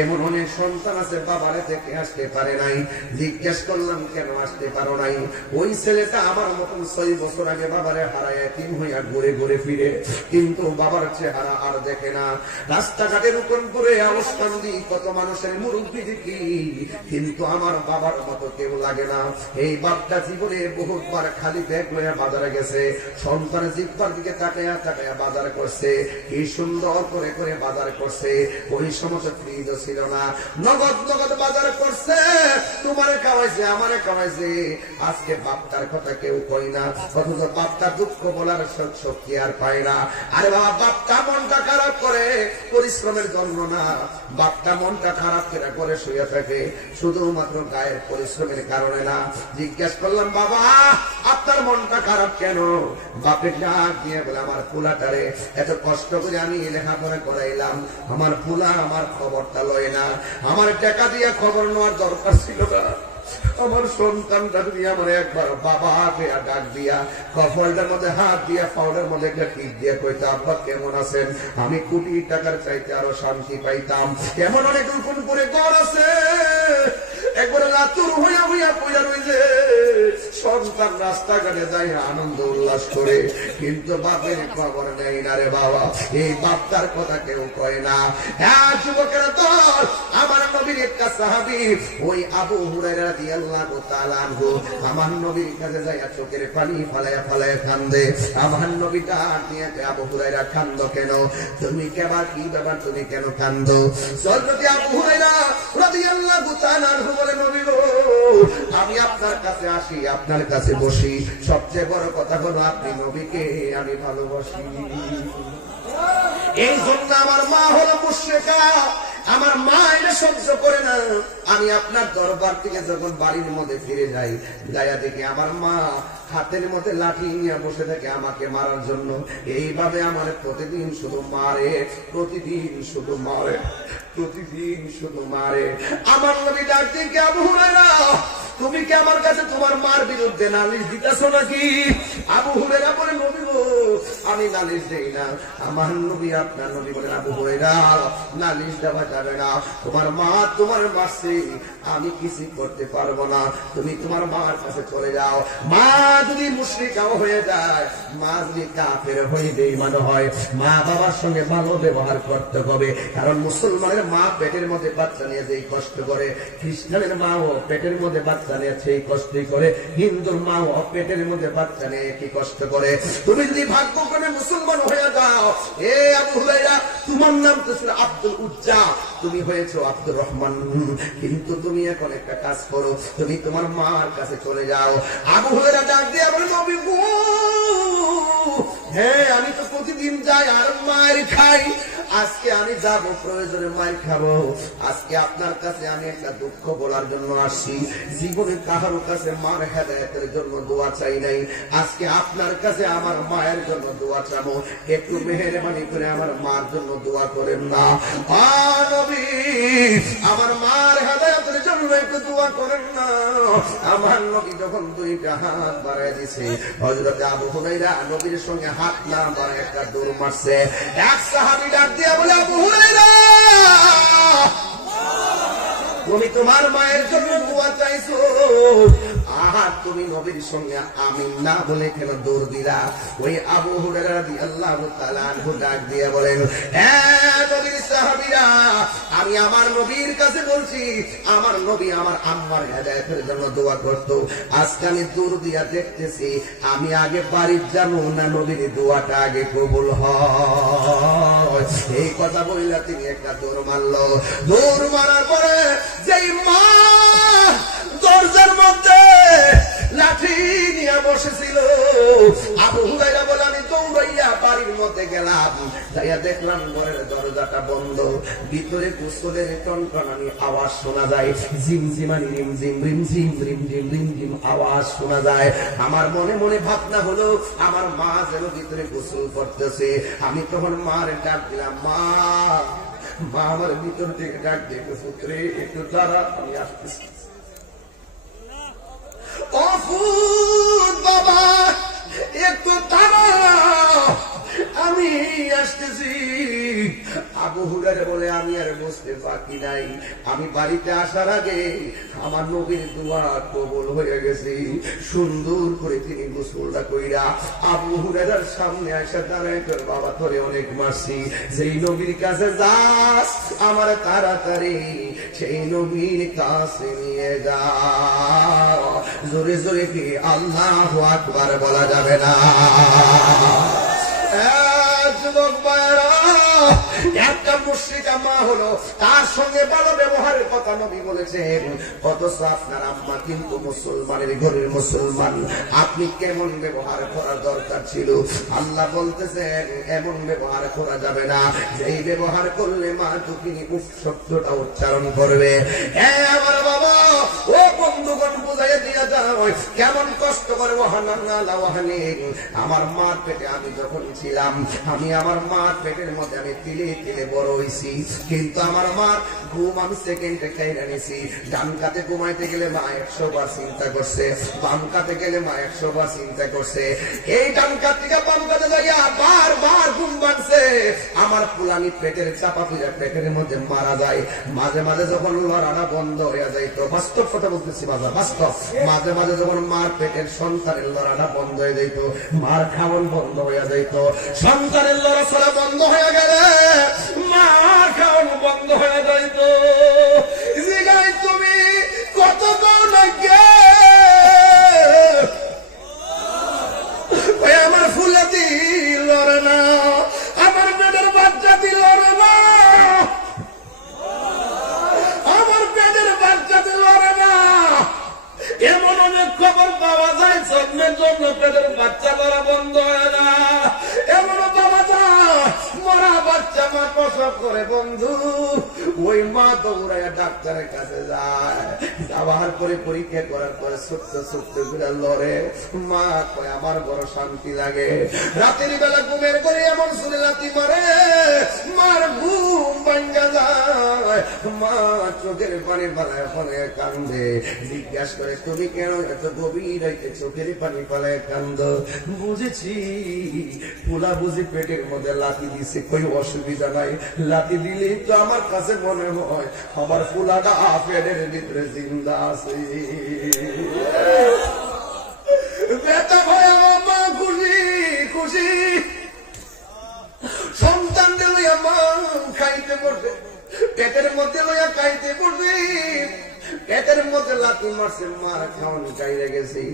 এমন অনেক সন্তান আছে বাবারে থেকে আসতে পারে নাই। জিজ্ঞেস করলাম, কেন আসতে পারো নাই? ওই ছেলেটা আমার মতন 6 বছর আগে বাবারে হারায় এতিম হইয়া ঘুরে ঘুরে ফিরে, কিন্তু বাবার চেহারা আর দেখে না। রাস্তাঘাটের উপর করে অবস্থান দিই, কত মানুষের মুরব্বী দেখি, কিন্তু আমার বাবার মতো কেউ লাগে না। এই বাপটা জীবনে বহুতবার খালি ব্যাগ লইয়া বাজারে গেছে, সন্তানের জিব্বার দিকে তাকাইয়া তাকাইয়া বাজার করছে, কি সুন্দর করে করে বাজার করছে। ওই সমস্ত ফ্রিজ ছিল না, নগদ নগদ বাজার করছে, তোমারে খাওয়াইছে আমারে খাওয়াইছে। আজকে বাপটার কথা কেউ কই না, অথচ বাপটা দুঃখ বলার শক্তি আর পায় না। আরে বাবা, বাপটা মনটা খারাপ করে পরিশ্রমের জন্য না, বাপটা মনটা খারাপ করে শুয়ে থাকে শুধুমাত্র গায়ের পরিশ্রমের কারণে না। জিজ্ঞাসা করলাম, বাবা আপনার মনটা খারাপ কেন? বাপের ডাক দিয়ে বলে, আমার পোলাটারে এত কষ্ট করে আমি লেখাপড়া করাইলাম, আমার পোলা আমার খবরটা লয় না, আমার টাকা দিয়ে খবর নেওয়ার দরকার ছিল না। আমার সন্তানটা যদি আমার একবার বাবা ডাক দিয়া কপালটার মধ্যে হাত দিয়া পাউডার মধ্যে একটা টিপ দিয়ে কইতো, আব্বা কেমন আছেন, আমি কোটি টাকার চাইতে আরো শান্তি পাইতাম। এমন অনেক রকম করে ঘর আছে একবারে লাতুর হইয়া হইয়া পইয়া রইছে, সন্তান রাস্তাঘাটে যায় আনন্দ উল্লাস করে, কিন্তু বাপের খবর নেই না রে বাবা। এই বাপটার কথা কেউ কয় না। হ্যাঁ যুবকেরা তো আমার নবীর একটা সাহাবী ওই আবু হুরায়রা রাদিয়াল্লাহু তাআলা আনহু আমার নবীর কাছে যায় চোখের পানি ফালায়া ফালায়া কান্দে। আমার নবী ডাক দিয়ে আবু হুরায়রা কান্দো কেন? তুমি কেবার কি ব্যাপার, তুমি কেন কান্দো? হযরত আবু হুরায়রা রাদিয়াল্লাহু তাআলা আনহু বলে, নবী গো আমি আপনার কাছে আসি, আপনার কাছে বসি, সবচেয়ে বড় কথা হলো আপনি নবীকে আমি ভালোবাসি। এই জন্য আমার মা হলো মুশরিকা, আমার মা এটা সহ্য করে না। আমি আপনার দরবার থেকে যখন বাড়ির মধ্যে ফিরে যাই, যাইয়া দেখি আমার মা হাতের মধ্যে লাঠি নিয়ে বসে থাকে আমাকে মারার জন্য। এইভাবে আমার প্রতিদিন শুধু মারে, প্রতিদিন শুধু মারে, প্রতিদিন শুধু মারে। আমার নবী ডাক দিয়ে আবু হুরায়রা তুমি কি আমার কাছে তোমার মার বিরুদ্ধে নালিশ দিতেছো নাকি? আবু হুরায়রা বলে, নবী গো আমি নালিশ দেই না। আমার নবী আপনার নবী বলেন, আবু হুরায়রা নালিশ দেওয়া যাবে না, তোমার মা তোমার মারছে, আমি কিছু করতে পারবো না, তুমি তোমার মার কাছে চলে যাও। মা যদি মুশরিকাও হয়ে যায়, মা যদি কাফের হয়ে বেঈমান হয়, মা বাবার সঙ্গে ভালো ব্যবহার করতে হবে। কারণ মুসলমানের মা পেটের মধ্যে বাচ্চা নিয়ে যেই কষ্ট করে, খ্রিস্টানের মাও পেটের মধ্যে বাচ্চা নিয়ে সেই কষ্টই করে, হিন্দুর মাও পেটের মধ্যে বাচ্চা নিয়ে কি কষ্ট করে। তুমি যদি ভাগ্য করে মুসলমান হয়ে যাও, এ আবু হুরায়রা তোমার নাম তো ছিল আব্দুল উজ্জা, তুমি হয়েছো আব্দুর রহমান, কিন্তু তুমি এখন একটা কাজ করো, তুমি তোমার মার কাছে চলে যাও। আবু হুরায়রা ডাক দিয়ে বলে, নবী গো হ্যাঁ আমি তো প্রতিদিন যাই আর মার খাই, আজকে আমি যাব, প্রয়োজনে মার খাবো। আজকে আপনার কাছে আমি একটা দুঃখ বলার জন্য আসছি। জীবনে কাহারো কাছে মার হেদায়েতের জন্য দোয়া চাই নাই, আজকে আপনার কাছে আমার মায়ের জন্য দোয়া চাবো। একটু মেহেরবানি করে আমার মার জন্য দোয়া করেন না। নবী আমার মার হেদায়েতের জন্য একটু দোয়া করেন না। আমার নবী যখন দুইটা হাত বাড়ায় দিছে, হযরত আবু হুরায়রা নবীর সঙ্গে হাত না বাড়ায় একটা দৌড় মারছে। এক সাহাবী ডাক দিয়ে বলে, আবু হুরায়রা তুমি তোমার মায়ের জন্য দোয়া চাইছো, আর তুমি নবীর সঙ্গে আমিন না বলে কেন দৌড় দিলা? ওই আবু হুরায়রা রাদিয়াল্লাহু তাআলা আনহু ডাক দিয়ে বলেন, হ্যাঁ নবীর সাহাবীরা আমি আমার নবীর কাছে বলছি, আমার নবী আমার আম্মার হেদায়েতের জন্য দোয়া করত, আজকে আমি দৌড় দিয়া দেখতেছি আমি আগে বাড়ি যাবো না নবীর দোয়াটা আগে কবুল হয়। এই কথা বললা তিনি একটা দৌড় মারলো। দৌড় মারার পরে যেই মা দরজার মধ্যে লাঠি নিয়ে বসেছিল, আবু হুরায়রা বলে আমি দৌড়াইয়া বাড়ির মধ্যে গেলাম, যাইয়া দেখলাম ঘরের দরজাটা বন্ধ, ভিতরে গোসলের টনটনানি আওয়াজ শোনা যায়, ঝিমঝিমানি রিমঝিম রিমঝিম রিমঝিম রিমঝিম আওয়াজ শোনা যায়। আমার মনে মনে ভাবনা হলো আমার মা যেন ভিতরে গোসল করতেছে। আমি তখন মার ডাক দিলাম, মা মা আমার ভিতর থেকে ডাক দিয়ে পুত্রে একটু দাঁড়া, আমি আসতেছি। বাবা একটু দাঁড়া, আমি আসতেছি। আবু হুরায়রা বলে, আমি আর বসতে বাকি নাই, আমি বাড়িতে আসার আগে আমার নবীর দোয়া কবুল হয়ে গেছে। সুন্দর করে তিনি গোসলটা কইরা আবু হুরায়রার সামনে এসে দাঁড়ায়, তোর বাবা তোরে অনেক মারছি, যেই নবীর কাছে যাস আমার তাড়াতাড়ি সেই নবীর কাছে নিয়ে যা। জোরে জোরে কি আল্লাহু আকবার বলা যাবে না? যুবক ভাইরা, একটা মুশরিকা মা হলো, তার সঙ্গে ভালো ব্যবহারের কথা নবী বলেছেন, অথচ আপনার আম্মা কিন্তু মুসলমানের ঘরের মুসলমান, আপনি কেমন ব্যবহার করার দরকার ছিল? আল্লাহ বলতেছেন এমন ব্যবহার করা যাবে না, যেই ব্যবহার করলে মা দুঃখিনী উফ শব্দটা উচ্চারণ করবে। আমার বাবা ও বন্ধুগণ বুঝাই দিয়া যাও কেমন কষ্ট করে আমার মার পেটে আমি যখন ছিলাম, আমি আমার মার পেটের মধ্যে আমি তিলে তিলে বড় হয়েছি, কিন্তু আমার মার ঘুম আমি সেকেন্ডে খাইরা নিছি। ডান কাতে ঘুমাইতে গেলে মা 100 বার চিন্তা করছে, বাম কাতে গেলে মা 100 বার চিন্তা করছে। এই ডান কাত থেকে বাম কাতে যাইয়া বারবার ঘুম ভাঙছে, আমার পুলানি পেটের চাপা পূজা পেটের মধ্যে মারা যায়, মাঝে মাঝে যখন লড়াটা বন্ধ হয়ে যায়, তো বাস্তব কথা বলতেছি বাবা, বাস্তব, মাঝে মাঝে যখন মার পেটের সন্তানের লড়াটা বন্ধ হয়ে যাইত, মার খাওয়ান বন্ধ হয়ে যাইত, সন্তানের লড়াচড়া বন্ধ হয়ে গেলে মার খাওয়ান বন্ধ হয়ে যাইত। জিগাই তুমি কত লাগে আমার ফুলাতি লড়ে না, আমার পেটের বাচ্চাটি লড়ে না, আমার পেটের বাচ্চাটি লড়ে না। এমন অনেক খবর পাওয়া যায় জন্মের জন্য পেটের বাচ্চা লড়া বন্ধ হয় না, এমন পাওয়া যায় মরা বাচ্চা মা প্রসব করে বন্ধু, ওই মা দৌড়ায় ডাক্তারের কাছে যায়, যাওয়ার পরে পরীক্ষা করার পরে ছোট্ট ছোট্ট গুলা লড়ে, মা কয় আমার বড় শান্তি লাগে। রাতের বেলা ঘুমের করে এমন শুনে লাথি মারে, মার ঘুম ভাঙ্গা যায়, মা চোখের পানি পালায় পালায় কান্দে, জিজ্ঞাসা করে তুমি কেন এত গভীর রাইতে চোখের পানি পালায় কান্দ? বুঝেছি পোলা বুঝি পেটের মধ্যে লাথি দিছে, কই অসুবিধা নাই, লাথি দিলে তো আমার কাছে মনে হয় আমার পোলাটা পেটের ভিতরে জিন্দা আছে। ব্যথা ভয় আমার মা খুশি খুশি, সন্তান লইয়া মা খাইতে পড়ছে, পেটের মধ্যে লইয়া খাইতে পড়ছে, পেটের মধ্যে লাথি মারছে, মার খাওয়ান চাইলে গেছি।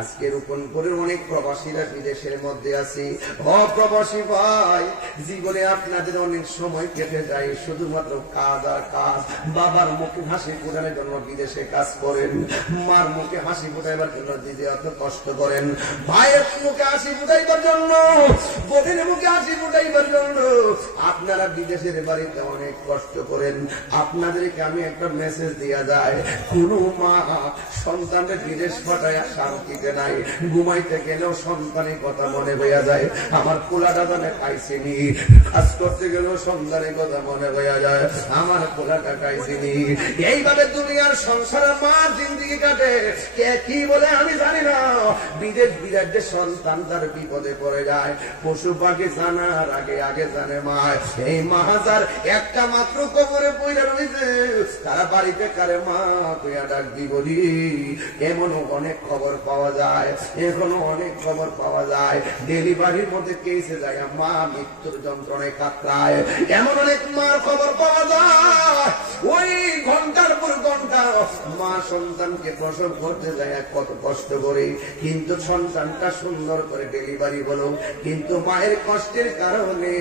আজকে রূপনপুরের অনেক প্রবাসীরা বিদেশের মধ্যে আছি। অপ্রবাসী ভাই, জীবনে আপনাদের অনেক সময় কেটে যায় শুধুমাত্র কাজ আর কাজ। বাবার মুখে হাসি ফোটানোর জন্য বিদেশে কাজ করেন, মার মুখে হাসি ফোটাইবার জন্য দিদি অত কষ্ট করেন, ভাইয়ের মুখে হাসি ফুটাইবার জন্য, বোনের মুখে হাসি ফুটাইবার জন্য আপনারা বিদেশের বাড়িতে অনেক কষ্ট করেন। আপনাদেরকে আমি একটা মেসেজ দিয়া যায়, কোন মা সন্তানের বিদেশ পাঠায় শান্তিতে নাই, ঘুমাইতে গেলেও সন্তানের কথা মনে হইয়া যায়, আমার পোলাটা জানে খাইছিনি, কাজ করতে গেলেও সন্তানের কথা মনে হইয়া যায়, আমার পোলাটা খাইছিনি। এইভাবে দুনিয়ার সংসারের মা জিন্দিগি কাটে, কে কি বলে আমি জানি না। বিদেশ বিরাজ্যে সন্তান তার বিপদে পড়ে যায়, পশু পাখি জানার আগে আগে জানে মা। এই মা যার একটা মাত্র কবরে পয়লা রয়েছে, তারা বাড়িতে কারে মা তুইয়া ডাকবি বলি, এমনও অনেক খবর পাওয়া যায়, এখনো অনেক খবর পাওয়া যায়। ডেলিভারির মধ্যে কেসে যায় মা মৃত্যুর যন্ত্রণায় কাতরায়, এমন অনেক মার খবর পাওয়া যায়। ওই ঘন্টার পর ঘন্টা মা সন্তানকে প্রসব করতে যায় কত কষ্ট করে, কিন্তু সন্তানটা সুন্দর করে ডেলিভারি বলো, কিন্তু মায়ের কষ্টের কারণে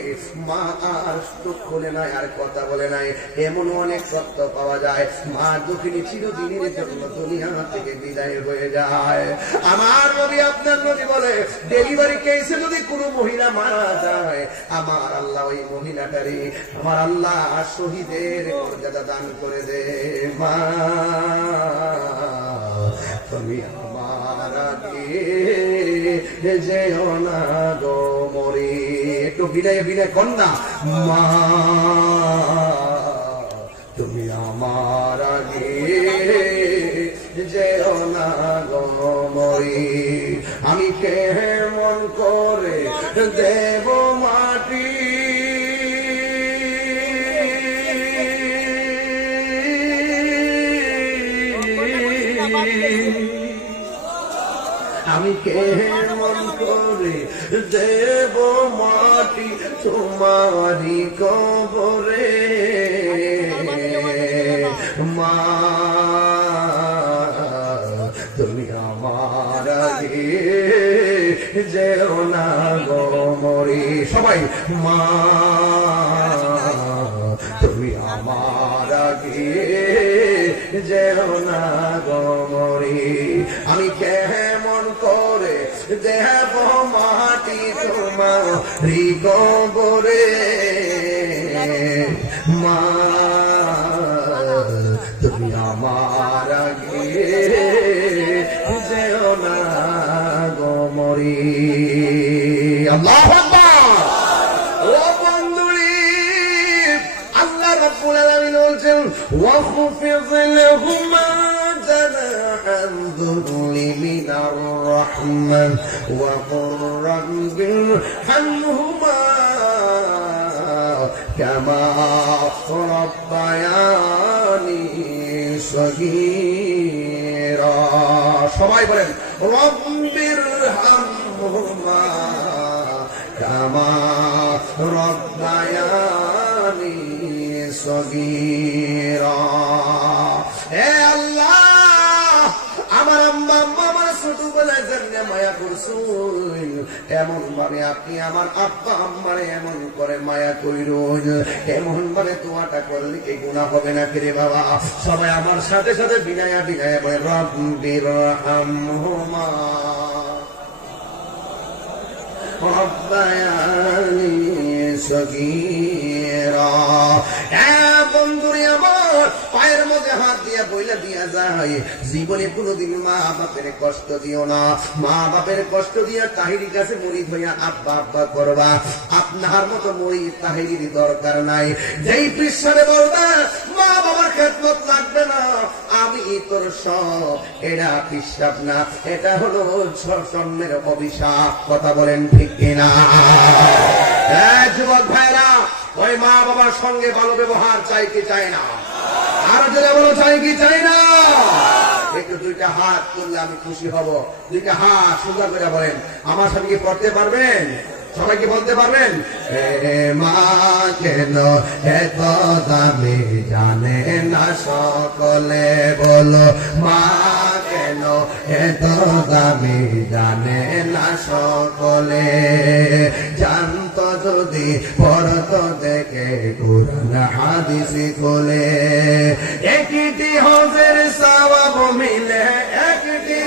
মা আর চোখ খুলে নাই, আর কথা বলে নাই। এমন অনেক সত্য পাওয়া যায়, মা দুঃখিনী চিরদিনের জন্য দুনিয়া থেকে বিদায় হয়ে যায়। আমার নবী আপনার নবী বলে, ডেলিভারি কেসে যদি কোনো মহিলা মারা যায়, আমার আল্লাহ ওই মহিলাটারই আমার আল্লাহ শহীদের মর্যাদা দান করে দে। মা তুমি আমার আগে যেও না গো মরি, একটু বিনয় বিনয় কন্যা, মা তুমি আমার আগে যেও না গো মরি, আমি কেমন করে দেব মাটি, আমি কেমন করে দেব মাটি তোমারি কবরে, মা তুমি আমার আগে যেও না গো মরি। সবাই মা তুমি আমার আগে যেও না গো মরি, আমি কেমন করে দেব মাটি তোমারি কবরে, মা তুমি আমার আগে যেও না গো মরি। আল্লাহু আকবার। ও বন্ধুরি, আল্লাহ রাব্বুল আলামিন বলছেন, ওয়াখফিদ লাহুমা জানাহাল যুল্লি মিনার রাহমাহ ওয়া কুর রাব্বিরহামহুমা কামা রব্বায়ানি সগীরা। সবাই বলেন রব্বিরহামহুমা কামা রব্বায়ানি সগীরা। হে আল্লাহ, আমার আম্মা আমার ছোটবেলায় যেমনে মায়া করছুন, এমন ভাবে আপনি আমার আব্বা আম্মারে এমন করে মায়া কইরুন, এমন ভাবে দোয়াটা করলে কি গুনাহ হবে না রে বাবা? সবাই আমার সাথে সাথে বিনায়া বিনায়া বলে রব্বিরহামহুমা রব্বায়ানি সগীরা। বন্ধুরে আমার পায়ের মধ্যে হাত দিয়া বইলা দিয়া যায়, জীবনে কোনোদিন মা বাপের কষ্ট দিও না। মা বাপের কষ্ট দিয়া তাহিরির কাছে মুরিদ হইয়া আব্বা আব্বা করবা। আপনার মতো মুরিদ তাহিরির দরকার নাই। যেই পৃষ্ঠারে বলবা মা বাবার খেদমত লাগবে না, আমি তোর সব, এটা পিসাব না, এটা হলো জন্মের অভিশাপ। কথা বলেন ঠিক কিনা? যুবক ভাইরা, ওই মা বাবার সঙ্গে ভালো ব্যবহার চাই কি চাই না? আর যেটা বলো চাই কি চাই না? একটু দুইটা হাত তুললে আমি খুশি হব। দুইটা হাত সোজা করে বলেন, আমার সাথে কি পড়তে পারবেন? সবাই কি বলতে পারবেন? মা কেন এত দামি জানে না সকলে, বলো মা কেন এত দামি জানে না সকলে। জানত যদি পড়ত দেখে কুরআন হাদিস খুলে, একটি হজের সওয়াব মিলে, একটি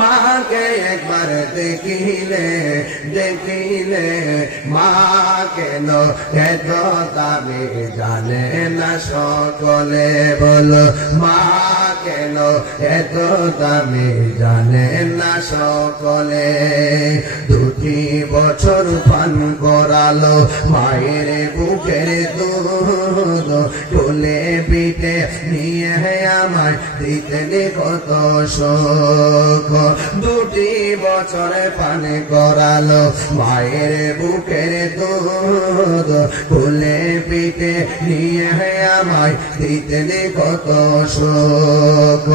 মাকে একবার দেখিলে, দেখিলে মা কেন এত দামি জানে না সকলে, বলো মা কেন এত দামি জানে না সকলে। 2 বছর পান করালো মায়ের বুকের দুধ, কোলে পিঠে নিয়ে আমায় দিতেন কত শোক। 2 বছর পান করালো মায়ের বুকের দুধ, কোলে পিঠে নিয়ে আমায় দিতেন কত শোক।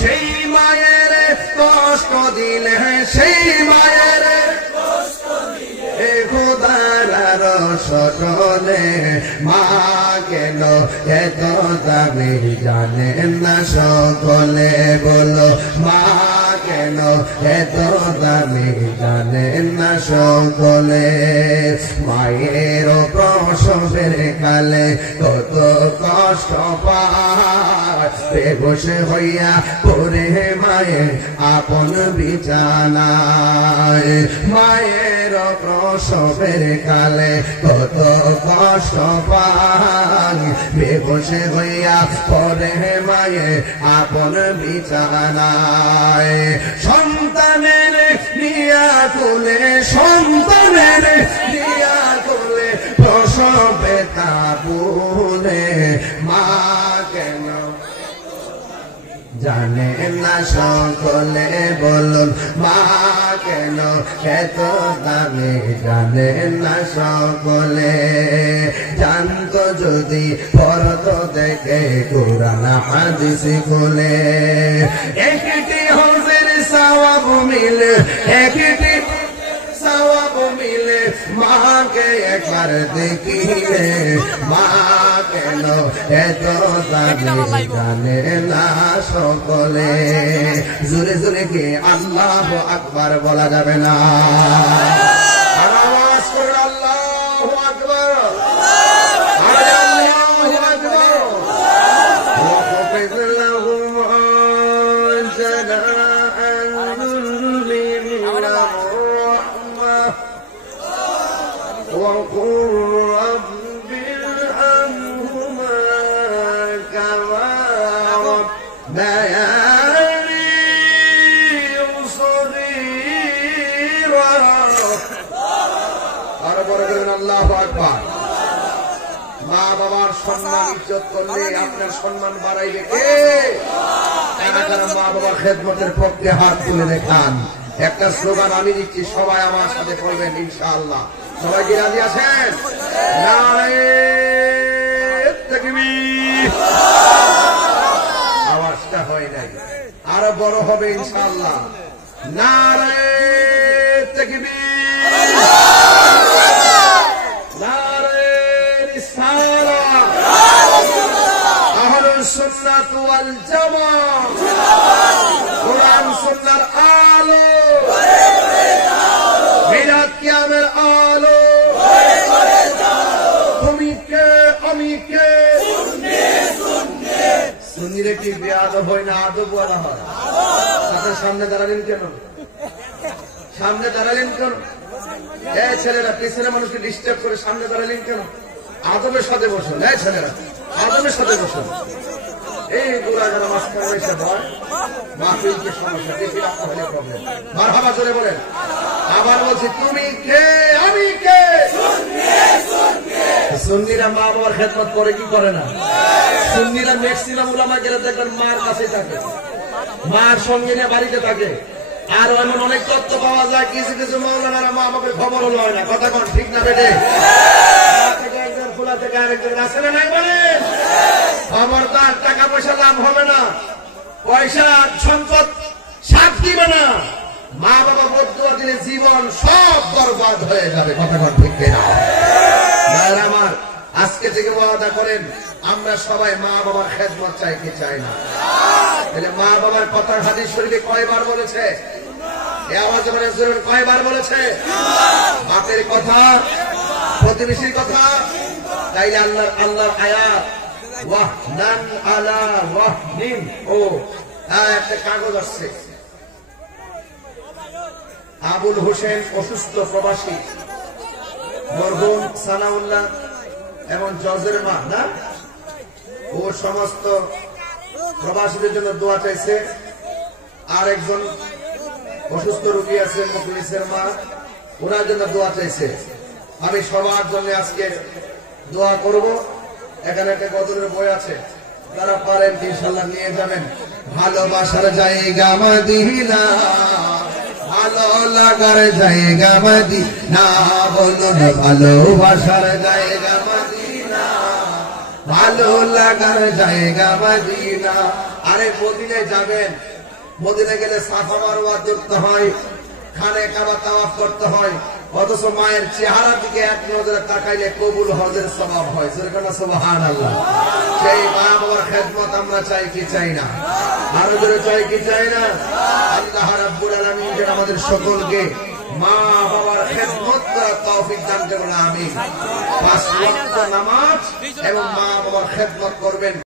সেই মায়ের কষ্ট দিলে, সেই মায়ের খোদার সকলে, মা কেন এত দামি জানে না সকলে, বলো মা কেন এত দামি জানে না সকলে। মায়ের প্রসবের কালে কত কষ্ট পায়, বেহুশ হইয়া পড়ে মায়ের আপন বিছানায়। মায়ের প্রসবের কালে কত কষ্ট পায়, বেহুশ হইয়া পড়ে মায়ের আপন বিছানায়। সন্তানের নিয়া তুলে, সন্তানের নিয়া তুলে প্রসবে তাবুলে, মা কেন জানে না সকলে, বলুন মা কেন এত দামি জানে না সকলে। জানত যদি পড়ত দেখে কুরআন হাদিস খুলে, একটি হজের সওয়াব মিলে, একটি সওয়াব মিলে মাকে একবার দেখিলে, মা কেন এত দামি জানে না সকলে। জোরে জোরে কি আল্লাহু আকবার বলা যাবে না? আওয়াজ করে আল্লাহু আকবার, আল্লাহু আকবার। وقل رب ارحمهما كما ربياني صغيرا। আর বড় করেন আল্লাহু আকবার। মা বাবার সম্মান ইজ্জত করলে আপনার সম্মান বাড়াইবে কে? তারা মা বাবার খেদমতের পক্ষে হাত তুলে দেখান। একটা স্লোগান আমি দিচ্ছি, সবাই আমার সাথে পড়বেন ইনশাআল্লাহ। সবাই কি রাজি আছেন? নারে তাকবীর। আওয়াজটা হয় নাই, আরো বড় হবে ইনশাআল্লাহ। নারে তাকবীর, নারে রিসালাত, আহলুস সুন্নাত ওয়াল জামাত, কোরআন সুন্নাহর আলো, মিলাদ কিয়ামের আলো, তুমি কে আমি কে, সুন্নিরে কি বেয়াদব হয় না আদব বলা হয়? আপনার সামনে দাঁড়ালেন কেন? সামনে দাঁড়ালেন কেন? এই ছেলেরা পিছনে মানুষকে ডিস্টার্ব করে সামনে দাঁড়ালেন কেন? আদবের সাথে বসুন। এই ছেলেরা আদবের সাথে বসুন। এই গোলা যারা মাঝখানে এসে হয় মাহফিলকে সমস্যা, বেশি রাখতে হলে প্রবলেম। মারহাবা জোরে বলেন। আবার বলছি, তুমি কে আমি কে। সুন্নিরা মা বাবার খেদমত করে কি করে না? সুন্নিরা ম্যাক্সিমাম উলামা গেলে দেখবেন মার কাছে থাকে, মার সঙ্গে নিয়ে বাড়িতে থাকে। আর এমন অনেক তথ্য পাওয়া যায়, কিছু কিছু মাওলানারা মা বাবার খবরও লয় না। কথা কোন ঠিক না বেটে? একজন খোলা থেকে আরেকজন আছে না নাই বলেন? খবরদার, টাকা পয়সা লাভ হবে না, পয়সা সম্পদ সাথ দিবে না। মা বাবা বদুয়া দিলে জীবন সব বরবাদ হয়ে যাবে। কথা কোন ঠিক না? আমার আজকে থেকে ওয়াদা করেন, আমরা সবাই মা বাবার খেদমত চাই কি চাই না? মা বাবার কথা হাদিস শরীফে কয়বার বলেছে? এই আওয়াজে বলেন জোরে, কয়বার বলেছে? বাপের কথা, প্রতিবেশীর কথা। তাইলে আল্লাহর আয়াত ওয়াহনান আলা ওয়াহনিন, ও একটা কাগজ আসছে। আবুল হোসেন অসুস্থ প্রবাসী, মরহুম সানাউল্লাহ এবং জজের মা না, ও সমস্ত প্রবাসীদের জন্য দোয়া চাইছে। আর একজন অসুস্থ রোগী আছে মুখলিসের মা, ওনার জন্য দোয়া চাইছে। আমি সবার জন্য আজকে দোয়া করব। এখানে একটা গজলের বই আছে, যারা পারেন ইনশাআল্লাহ নিয়ে যাবেন। ভালোবাসার জায়গা মদিনা, ভালো লাগার জায়গা মদিনা, বলুন ভালোবাসার জায়গা মদিনা, ভালো লাগার জায়গা মদিনা। আরে মদিনায় যাবেন, মদিনায় গেলে সাফা মারওয়া করতে হয়, খানে কাবা তাওয়াফ করতে হয়, অথচ মায়ের চেহারার দিকে এক নজরে তাকাইলে কবুল হজের সওয়াব হয়। সুবহানাল্লাহ। সেই মা বাবার খেদমত আমরা চাই কি চাই না? আরো জোরে চাই কি চাই না? আল্লাহ রাব্বুল আলামিন যেন আমাদের সকলকে মা বাবার খেদমত করার তৌফিক দান করুন। আমিন। 5 ওয়াক্ত নামাজ এবং মা বাবার খেদমত করবেন।